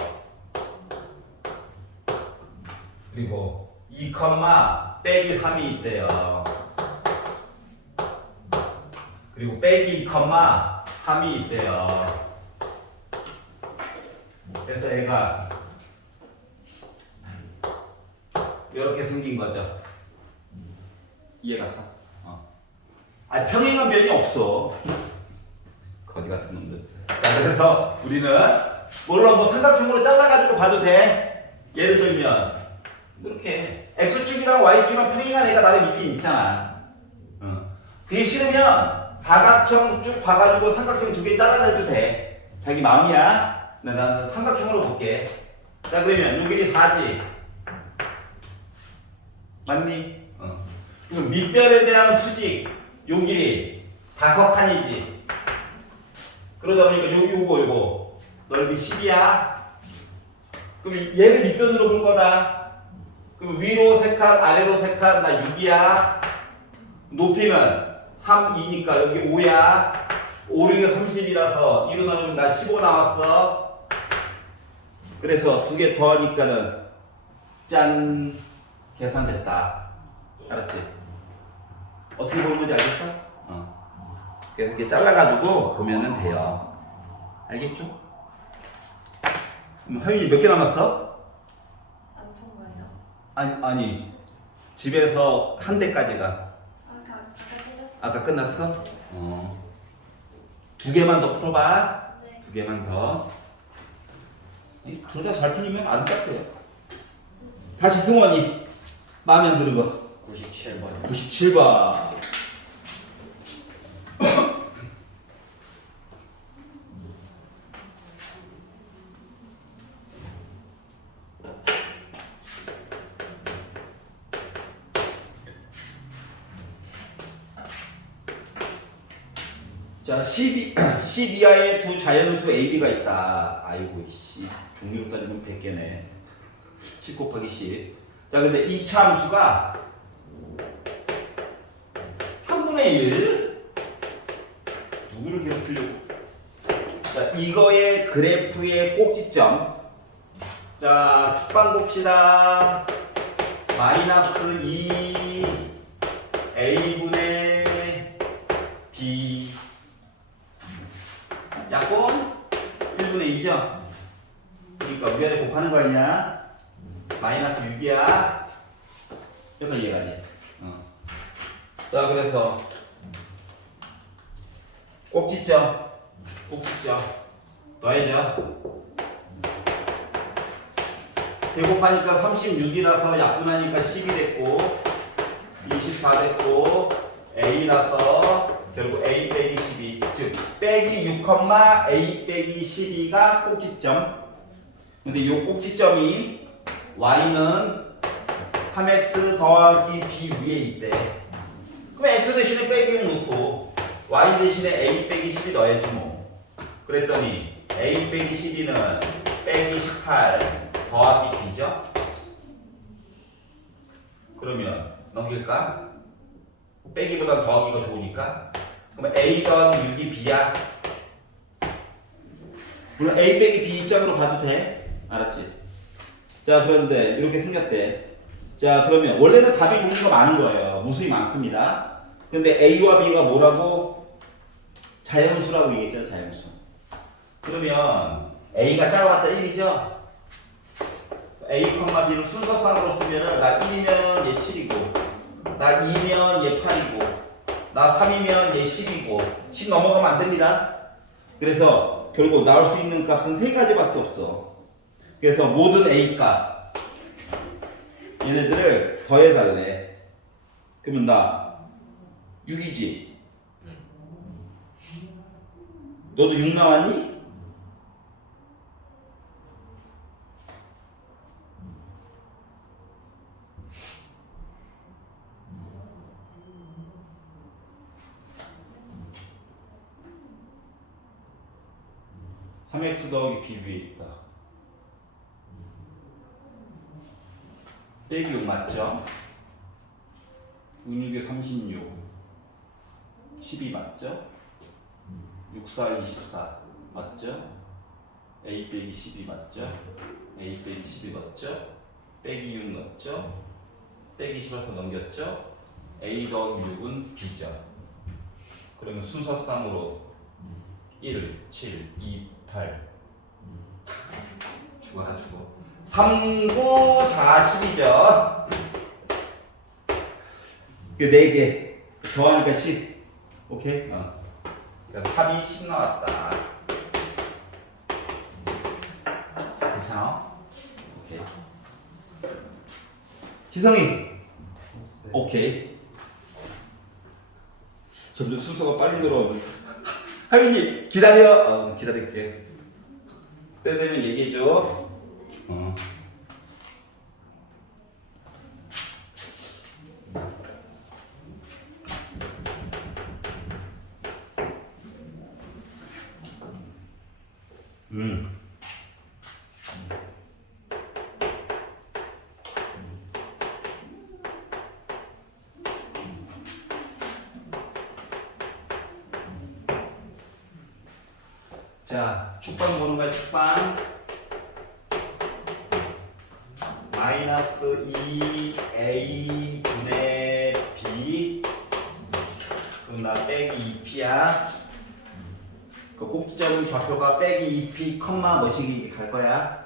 그리고 2, 빼기 3이 있대요. 그리고 빼기 2, 3이 있대요. 그래서 얘가 이렇게 생긴 거죠. 이해갔어? 아, 평행한 변이 없어. 거지 같은 놈들. 자, 그래서 우리는 물론 뭐 삼각형으로 잘라가지고 봐도 돼. 예를 들면 이렇게 x축이랑 y축이랑 평행한 애가 나름 있긴 있잖아. 그게 싫으면 사각형 쭉 봐가지고 삼각형 두 개 잘라내도 돼. 자기 마음이야. 나는 삼각형으로 볼게. 자, 그러면 요 길이 4지. 맞니? 그럼 밑변에 대한 수직 요 길이 5칸이지. 그러다 보니까 요거 넓이 10이야. 그럼 얘를 밑변으로 볼 거다. 그럼 위로 3칸, 아래로 3칸, 나 6이야. 높이는 3, 2니까 여기 5야. 5, 6이 30이라서 이거 나누면 나 15 나왔어. 그래서 두 개 더하니까는 짠! 계산됐다. 알았지? 어떻게 보는 건지 알겠어? 그래서 이렇게 잘라가지고 보면은 돼요. 알겠죠? 그럼 하윤이 몇 개 남았어? 안 푼 거예요? 아니 집에서 한 대까지가 아까 끝났어요. 아까 끝났어? 두 개만 더 풀어봐. 네. 두 개만 더. 둘 다 잘 풀리면 안 깎여요. 다시 승원이 마음에 안 드는 거 97번이요. 97번. 자, 10 이하의 두 자연수 AB가 있다. 아이고, 씨. 종류로 따지면 100개네. 10 곱하기 10. 자, 근데 이 차함수가 3분의 1? 누구를 괴롭히려고? 자, 이거의 그래프의 꼭지점. 자, 측방 봅시다. 마이너스 2 A분의 B. 약분 1분의 2죠? 그러니까 위아래 곱하는 거 아니냐? 마이너스 6이야. 여기서 이해가지? 자, 그래서 꼭지점 더해져. 제곱하니까 36이라서 약분하니까 10이 됐고 24 됐고 A라서 결국 A 빼기 12, 즉 빼기 6, A 빼기 12가 꼭지점. 근데 이 꼭지점이 Y는 3X 더하기 B 위에 있대. 그럼 X 대신에 빼기 6 넣고 Y 대신에 A 빼기 12 넣어야지 뭐. 그랬더니 A 빼기 12는 빼기 18 더하기 B죠? 그러면 넘길까? 빼기보단 더하기가 좋으니까. 그럼 A 더하기 6이 B야. 물론 A 빼기 B 입장으로 봐도 돼. 알았지? 자, 그런데 이렇게 생겼대. 자, 그러면 원래는 답이 종류가 많은 거예요. 무수히 많습니다. 근데 A와 B가 뭐라고? 자연수라고 얘기했잖아, 자연수. 그러면 A가 작아봤자 1이죠? A, B를 순서상으로 쓰면은 나 1이면 얘 7이고 나 2면 얘 8이고 나 3이면 얘 10이고 10 넘어가면 안 됩니다. 그래서 결국 나올 수 있는 값은 세 가지밖에 없어. 그래서 모든 A 값 얘네들을 더해달래. 그러면 나 6이지? 너도 6 나왔니? x 더하기 b 위에 있다. 빼기 6 맞죠? 6, 6에 36 12 맞죠? 6, 4, 24 맞죠? a 빼기 12 맞죠? a 빼기 12 맞죠? 빼기 6 맞죠? 빼기 싫어서 넘겼죠? A 더하기 6은 B죠. 그러면 순서상으로 1, 7, 2, 8 죽어라 죽어 3, 9, 4, 10이죠. 그 4개 더하니까 10. 오케이? 그러니까 합이 10 나왔다. 괜찮아? 오케이. 지성이 오케이. 점점 순서가 빨리 늘어오는. 하윤이 기다려. 기다릴게. 때 되면 얘기해줘. 자, 축방 보는 거야, 축방. 마이너스 2a분의 b. 그럼 나 빼기 2p야. 그 꼭지점 좌표가 빼기 2p, 컴마 뭐시기 갈 거야.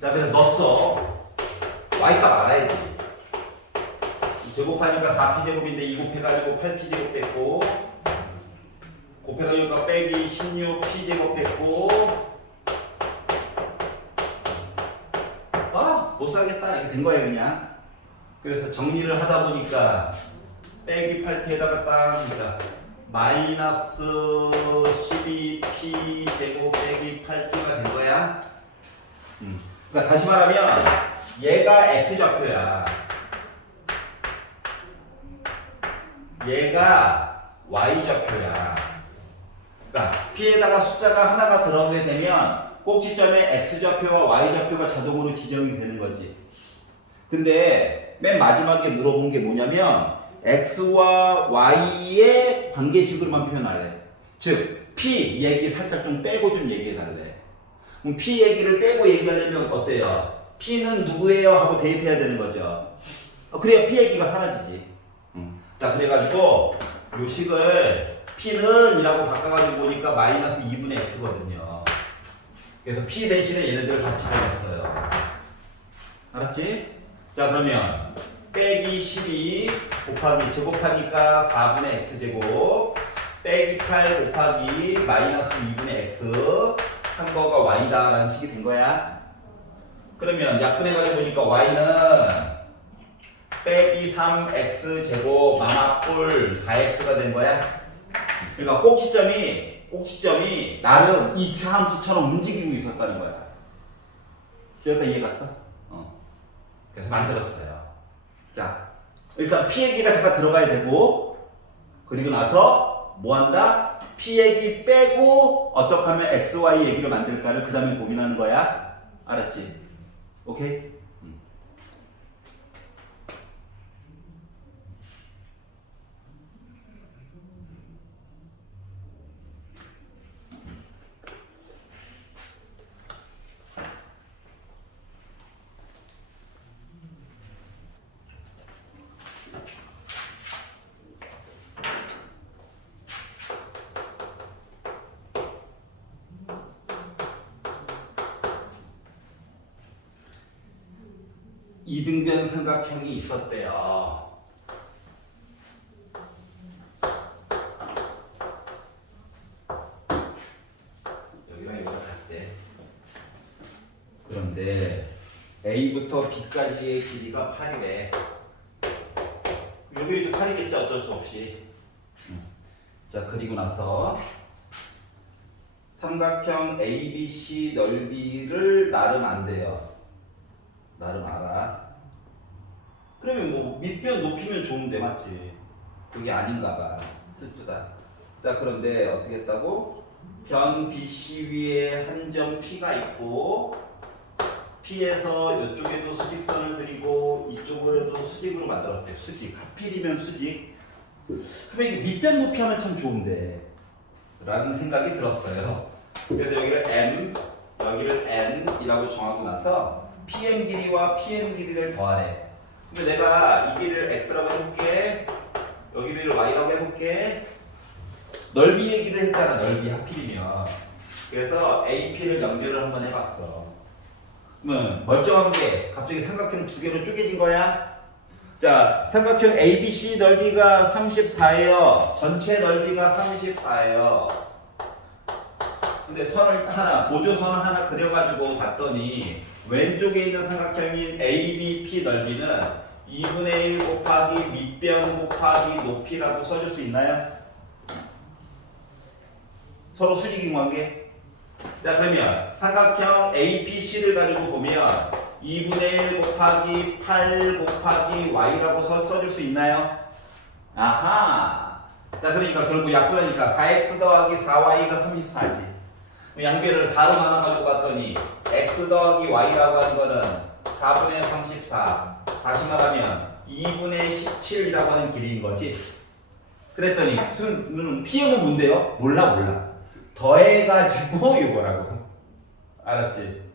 자, 그래서 넣었어. y값 알아야지. 제곱하니까 4p 제곱인데 2 곱해가지고 8p 제곱 됐고. 곱해가니까 빼기 16p 제곱 됐고. 못 살겠다 이렇게 된 거예요 그냥. 그래서 정리를 하다 보니까 빼기 8p에다가 딱 그러니까 마이너스 12p 제곱 빼기 8p가 된 거야. 그러니까 다시 말하면 얘가 x좌표야. 얘가 y좌표야. 그러니까 p에다가 숫자가 하나가 들어오게 되면 꼭지점에 x좌표와 y좌표가 자동으로 지정이 되는 거지. 근데 맨 마지막에 물어본 게 뭐냐면 x와 y의 관계식으로만 표현하래. 즉 p 얘기 살짝 좀 빼고 좀 얘기해 달래. 그럼 p 얘기를 빼고 얘기하려면 어때요? p는 누구예요? 하고 대입해야 되는 거죠. 그래야 p 얘기가 사라지지. 자, 그래가지고 요 식을 p는 이라고 바꿔가지고 보니까 마이너스 2분의 x거든요. 그래서 p 대신에 얘네들 같이 빼냈어요. 알았지? 자, 그러면 빼기 12 곱하기 제곱하니까 4분의 x제곱 빼기 8 곱하기 마이너스 2분의 x 한 거가 y다 라는 식이 된 거야. 그러면 약분해가지고 보니까 y는 빼기 3x제곱 마마뿔 4x가 된 거야. 그러니까 꼭지점이 나름 2차 함수처럼 움직이고 있었다는 거야. 여기까지 이해 갔어? 그래서 만들었어요. 자, 일단 p 얘기가 잠깐 들어가야 되고, 그리고 나서 뭐 한다? p 얘기 빼고 어떻게 하면 x, y 얘기를 만들까를 그 다음에 고민하는 거야. 알았지? 오케이? 이등변 삼각형이 있었대요. 여기랑 여기가 같대. 그런데 A부터 B까지의 길이가 8이래. 여기도 8이겠지 어쩔 수 없이. 자, 그리고 나서 삼각형 ABC 넓이를 나름 안 돼요. 나름 알아. 그러면 뭐 밑변 높이면 좋은데 맞지? 그게 아닌가 봐. 슬프다. 자, 그런데 어떻게 했다고? 변 BC 위에 한 점 P가 있고 P에서 이쪽에도 수직선을 그리고 이쪽으로도 수직으로 만들었대. 수직. 하필이면 수직. 그러면 이게 밑변 높이 하면 참 좋은데 라는 생각이 들었어요. 그래서 여기를 M, 여기를 N 이라고 정하고 나서 PM 길이와 PM 길이를 더하래. 근데 내가 이 길이를 x라고 해볼게. 여기를 y라고 해볼게. 넓이 얘기를 했잖아. 넓이 하필이면. 그래서 AP를 연결을 한번 해봤어. 그러면 멀쩡한 게 갑자기 삼각형 두 개로 쪼개진 거야. 자, 삼각형 ABC 넓이가 34예요. 전체 넓이가 34예요. 근데 선을 하나, 보조선을 하나 그려가지고 봤더니 왼쪽에 있는 삼각형인 ABP 넓이는 2분의 1 곱하기 밑변 곱하기 높이라고 써줄 수 있나요? 서로 수직인 관계? 자, 그러면 삼각형 APC를 가지고 보면 2분의 1 곱하기 8 곱하기 y라고 써줄 수 있나요? 아하. 자, 그러니까 결국 약분하니까 4x 더하기 4y가 34지. 양변을 4로 나눠가지고 봤더니 x 더하기 y라고 하는 거는 4분의 34. 다시 말하면 2분의 17이라고 하는 길이인 거지. 그랬더니 PM은 뭔데요? 몰라. 더해가지고 이거라고. 알았지?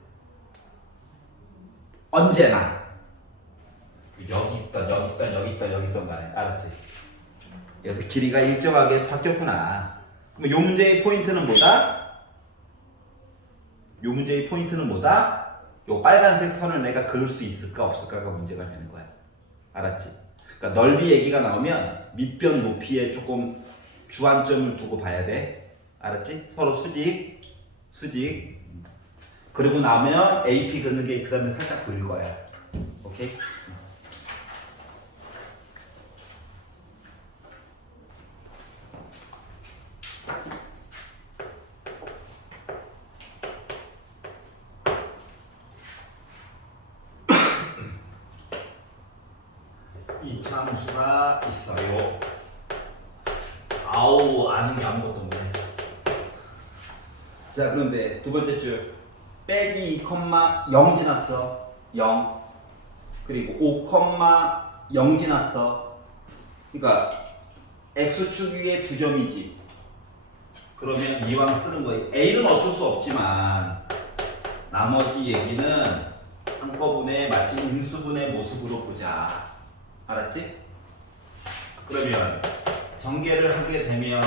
언제나 여기 있던 간에. 알았지? 그래서 길이가 일정하게 바뀌었구나. 그럼 요 문제의 포인트는 뭐다? 요 빨간색 선을 내가 그을 수 있을까 없을까가 문제가 되는 거야. 알았지? 그러니까 넓이 얘기가 나오면 밑변 높이에 조금 주안점을 두고 봐야 돼. 알았지? 서로 수직. 그리고 나면 AP 긋는 게 그 다음에 살짝 보일 거야. 오케이? 이차함수가 있어요. 아우, 아는 게 아무것도 없네. 자, 그런데 두 번째 줄 빼기 2,0 지났어. 0. 그리고 5,0 지났어. 그러니까 x축 위에 두 점이지. 그러면 이왕 쓰는 거예요. A는 어쩔 수 없지만 나머지 얘기는 한꺼번에 마치 인수분해 모습으로 보자. 알았지? 그러면 전개를 하게 되면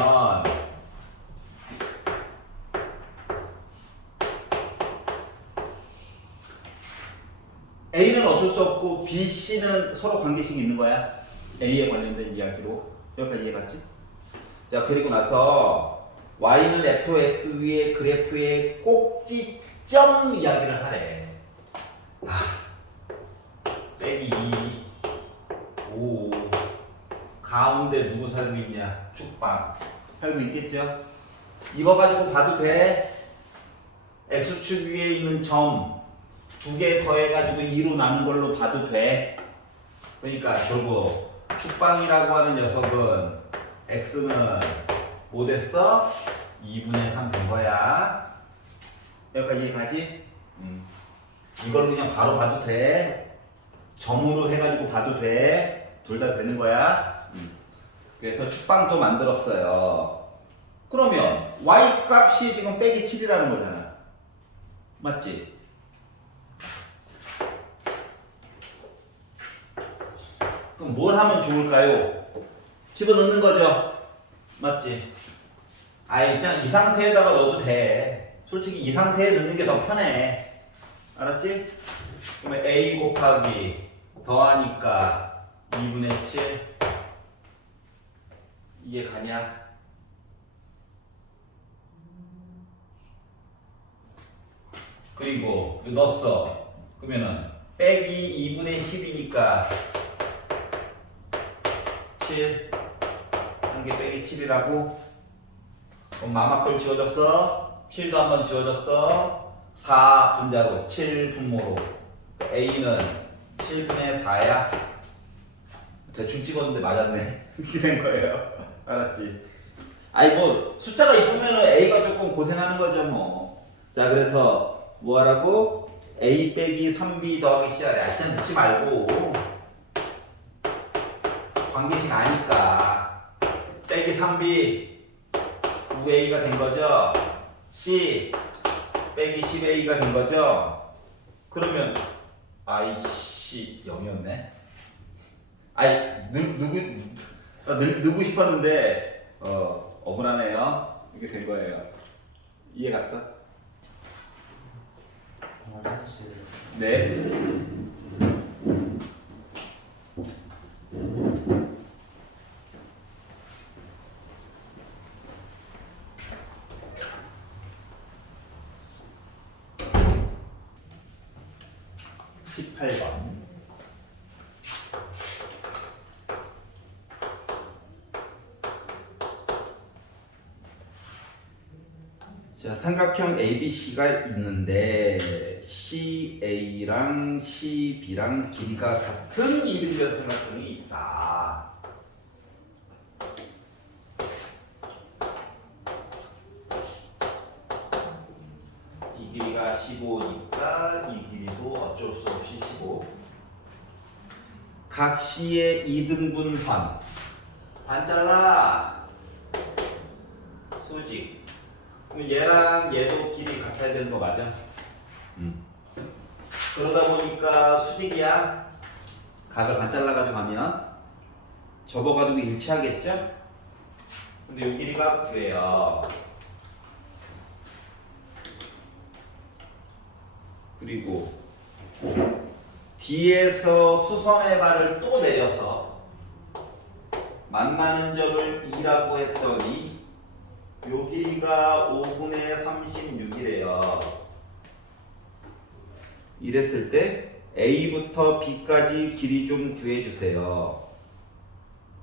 A는 어쩔 수 없고 B, C는 서로 관계식이 있는 거야. A에 관련된 이야기로. 여기까지 이해갔지? 자, 그리고 나서 Y는 fx 위에 그래프의 꼭지점 이야기를 하래. 빼기 2 5 가운데 누구 살고 있냐? 축방 살고 있겠죠? 이거 가지고 봐도 돼. x축 위에 있는 점 두 개 더해가지고 2로 나눈 걸로 봐도 돼. 그러니까 결국 축방이라고 하는 녀석은 x는 뭐 됐어? 2분의 3 된 거야. 여기까지 이해가지? 이걸로 그냥 바로 봐도 돼. 점으로 해가지고 봐도 돼. 둘 다 되는 거야. 그래서 축방도 만들었어요. 그러면 y 값이 지금 빼기 7이라는 거잖아. 맞지? 그럼 뭘 하면 좋을까요? 집어넣는 거죠. 맞지? 아이, 그냥 이 상태에다가 넣어도 돼. 솔직히 이 상태에 넣는 게 더 편해. 알았지? 그러면 a 곱하기 더하니까 2분의 7 이해 가냐? 그리고 이거 넣었어. 그러면은 빼기 2분의 10이니까 7 한 개 빼기 7이라고. 그럼 마마꼴 지워졌어. 7도 한번 지워졌어. 4 분자로 7 분모로 A는 7분의 4야. 대충 찍었는데 맞았네. 이렇게 된 거예요. 알았지? 아니 뭐 숫자가 이쁘면은 A가 조금 고생하는 거죠 뭐. 자, 그래서 뭐 하라고? A 빼기 3B 더하기 C야. 약간 넣지 말고 관계식 아니까 빼기 3B 9A가 된 거죠. C 빼기 10A가 된 거죠. 그러면 아이씨 0이었네. 아이 누구 싶었는데 억울하네요. 이게 된 거예요. 이해 갔어? 사실 네. (18번) 자, 삼각형 ABC가 있는데 CA랑 CB랑 길이가 같은 이등변 삼각형이 있다. 이 길이가 15니까 이 길이도 어쩔 수 없이 15. 각 C의 2등분선 반 잘라. 수직. 그럼 얘랑 얘도 길이 같아야 되는 거 맞아? 그러다 보니까 수직이야. 각을 반 잘라가지고 가면 접어가지고 일치하겠죠? 근데 이 길이가 9예요. 그리고 D에서 수선의 발을 또 내려서 만나는 점을 2라고 했더니 요 길이가 5분의 36이래요. 이랬을 때 A부터 B까지 길이 좀 구해주세요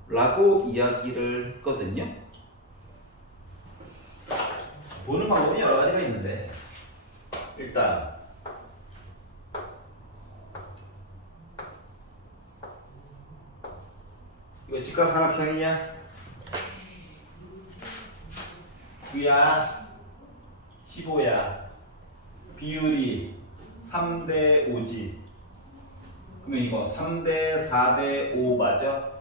라고 이야기를 했거든요. 보는 방법이 여러 가지가 있는데 일단 이거 직각삼각형이냐? 9야 15야 비율이 3대 5지. 그러면 이거 3대 4대 5 맞아?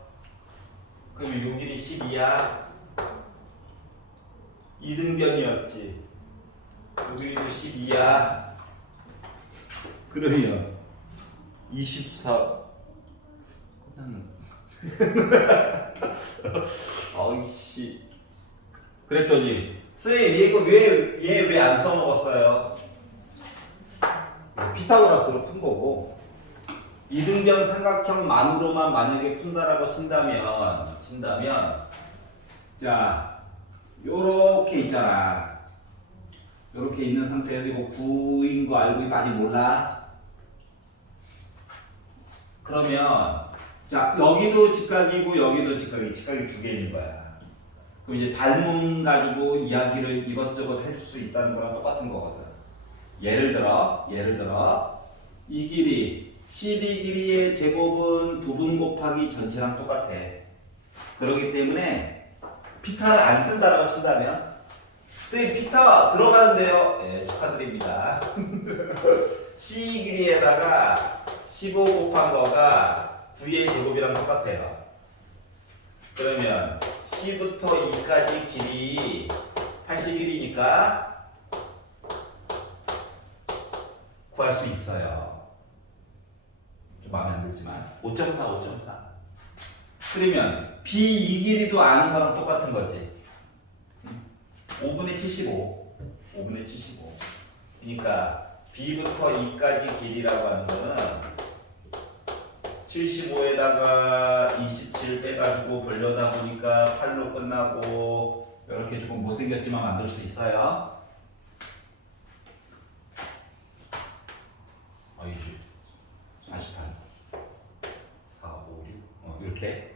그러면 요 길이 12야 2등변이었지. 요 길이도 12야. 그러면 24 끝났는 어이씨. 그랬더니 선생님 얘 이거 왜 안 써먹었어요? 피타고라스로 푼 거고 이등변 삼각형만으로만 만약에 푼다라고 친다면 자 요렇게 있잖아. 요렇게 있는 상태에서 이거 9인 거 알고 이거 아직 몰라? 그러면 자 여기도 직각이고 여기도 직각이 두 개 있는 거야. 그럼 이제 닮음 가지고 이야기를 이것저것 할 수 있다는 거랑 똑같은 거거든. 예를 들어 이 길이 CD 길이의 제곱은 부분 곱하기 전체랑 똑같아. 그렇기 때문에 피타를 안 쓴다라고 친다면 선생님 피타 들어가는데요. 네, 축하드립니다. C 길이에다가 15 곱한 거가 9의 제곱이랑 똑같아요. 그러면 C부터 E까지 길이 80일이니까 구할 수 있어요. 좀 마음에 안 들지만 5.4. 그러면 B 이 길이도 아는 거랑 똑같은 거지. 5분의 75. 그러니까 B부터 E까지 길이라고 하는 거는 75에다가 27 빼가지고 벌려다 보니까 8로 끝나고 이렇게 조금 못생겼지만 만들 수 있어요. 아이씨 48 4, 5, 6 이렇게.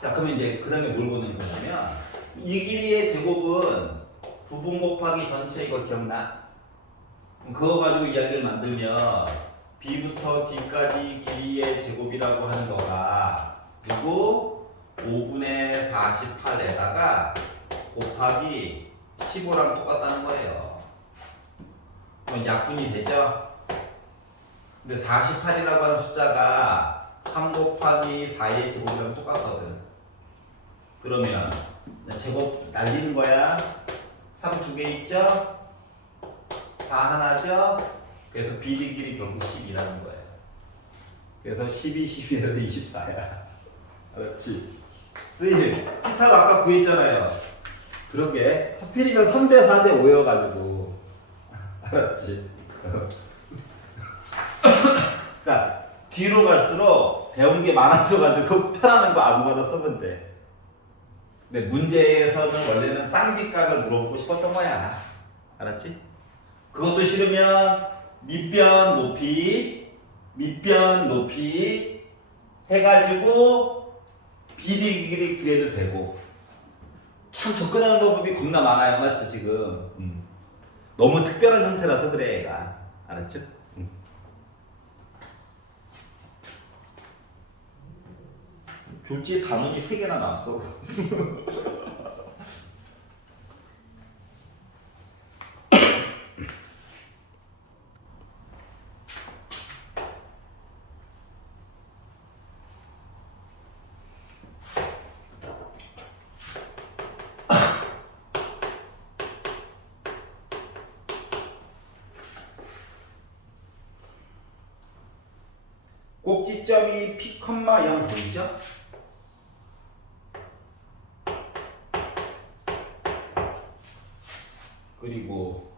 자 그러면 이제 그 다음에 뭘 보는 거냐면 이 길이의 제곱은 부분 곱하기 전체 이거 기억나? 그거 가지고 이야기를 만들면 B부터 D까지 길이의 제곱이라고 하는 거가 그리고 5분의 48에다가 곱하기 15랑 똑같다는 거예요. 그럼 약분이 되죠? 근데 48이라고 하는 숫자가 3 곱하기 4의 제곱이랑 똑같거든. 그러면 제곱 날리는 거야. 3 두 개 있죠? 4 하나죠? 그래서 BD 길이 결국 10이라는 거예요. 그래서 12, 12에서 24야. 알았지? 선생님, 피타를 아까 구했잖아요. 그러게. 하필이면 3대 4대 5여가지고. 알았지? 그러니까 뒤로 갈수록 배운 게 많아져가지고 편안한 거 아무거나 쓰면 돼. 근데 문제에서는 원래는 쌍지각을 물어보고 싶었던 거야. 알았지? 그것도 싫으면 밑변 높이 해가지고 비리기리 구해도 되고. 참 접근하는 방법이 겁나 많아요. 맞지 지금? 너무 특별한 형태라서 그래 얘가. 알았죠? 졸지에 단어지 3개나 나왔어. 꼭지점이 P, 0 보이죠? 그리고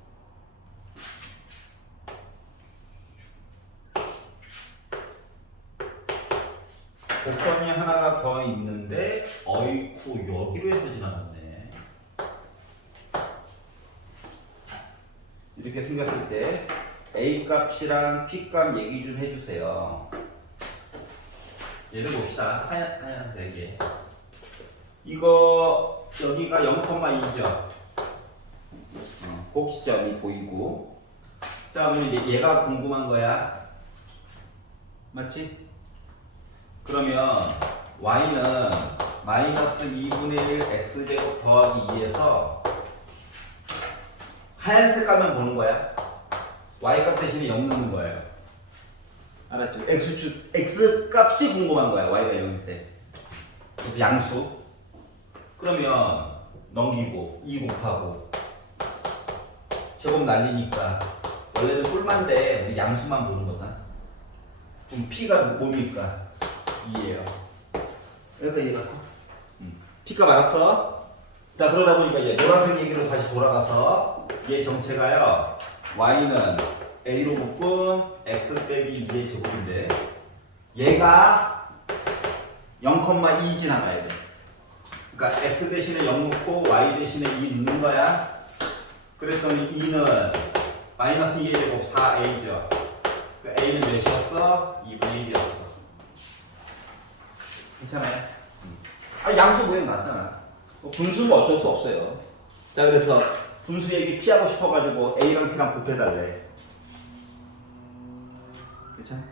곡선이 하나가 더 있는데 어이쿠 여기로 해서 지나갔네. 이렇게 생겼을 때 A 값이랑 P 값 얘기 좀 해주세요. 얘를 봅시다. 하얀 되게. 이거 여기가 0,2죠. 꼭지점이 보이고. 자, 그럼 이제 얘가 궁금한 거야. 맞지? 그러면 y는 마이너스 2분의 1 x제곱 더하기 2에서 하얀색 값만 보는 거야. y값 대신에 0 넣는 거예요. 알았죠? x 값이 궁금한 거야. y가 0일 때. 양수. 그러면 넘기고 2 곱하고 제곱 날리니까 원래는 뿔만데 우리 양수만 보는 거잖아. 그럼 p가 뭡니까? 2예요. 그러니까 얘가 써. p값 알았어? 자, 그러다 보니까 얘 노란색 얘기로 다시 돌아가서 얘 정체가요. y는 a로 묶은 x 빼기 2의 제곱인데 얘가 0,2 지나가야 돼. 그러니까 x 대신에 0 넣고 y 대신에 2 넣는 거야. 그랬더니 2는 마이너스 2의 제곱 4a죠. 그러니까 a는 몇이었어? 2분의 1이었어. 괜찮아요? 양수 모양 났잖아. 분수는 어쩔 수 없어요. 자, 그래서 분수 얘기 피하고 싶어가지고 A랑 P랑 곱해달래. 괜찮아?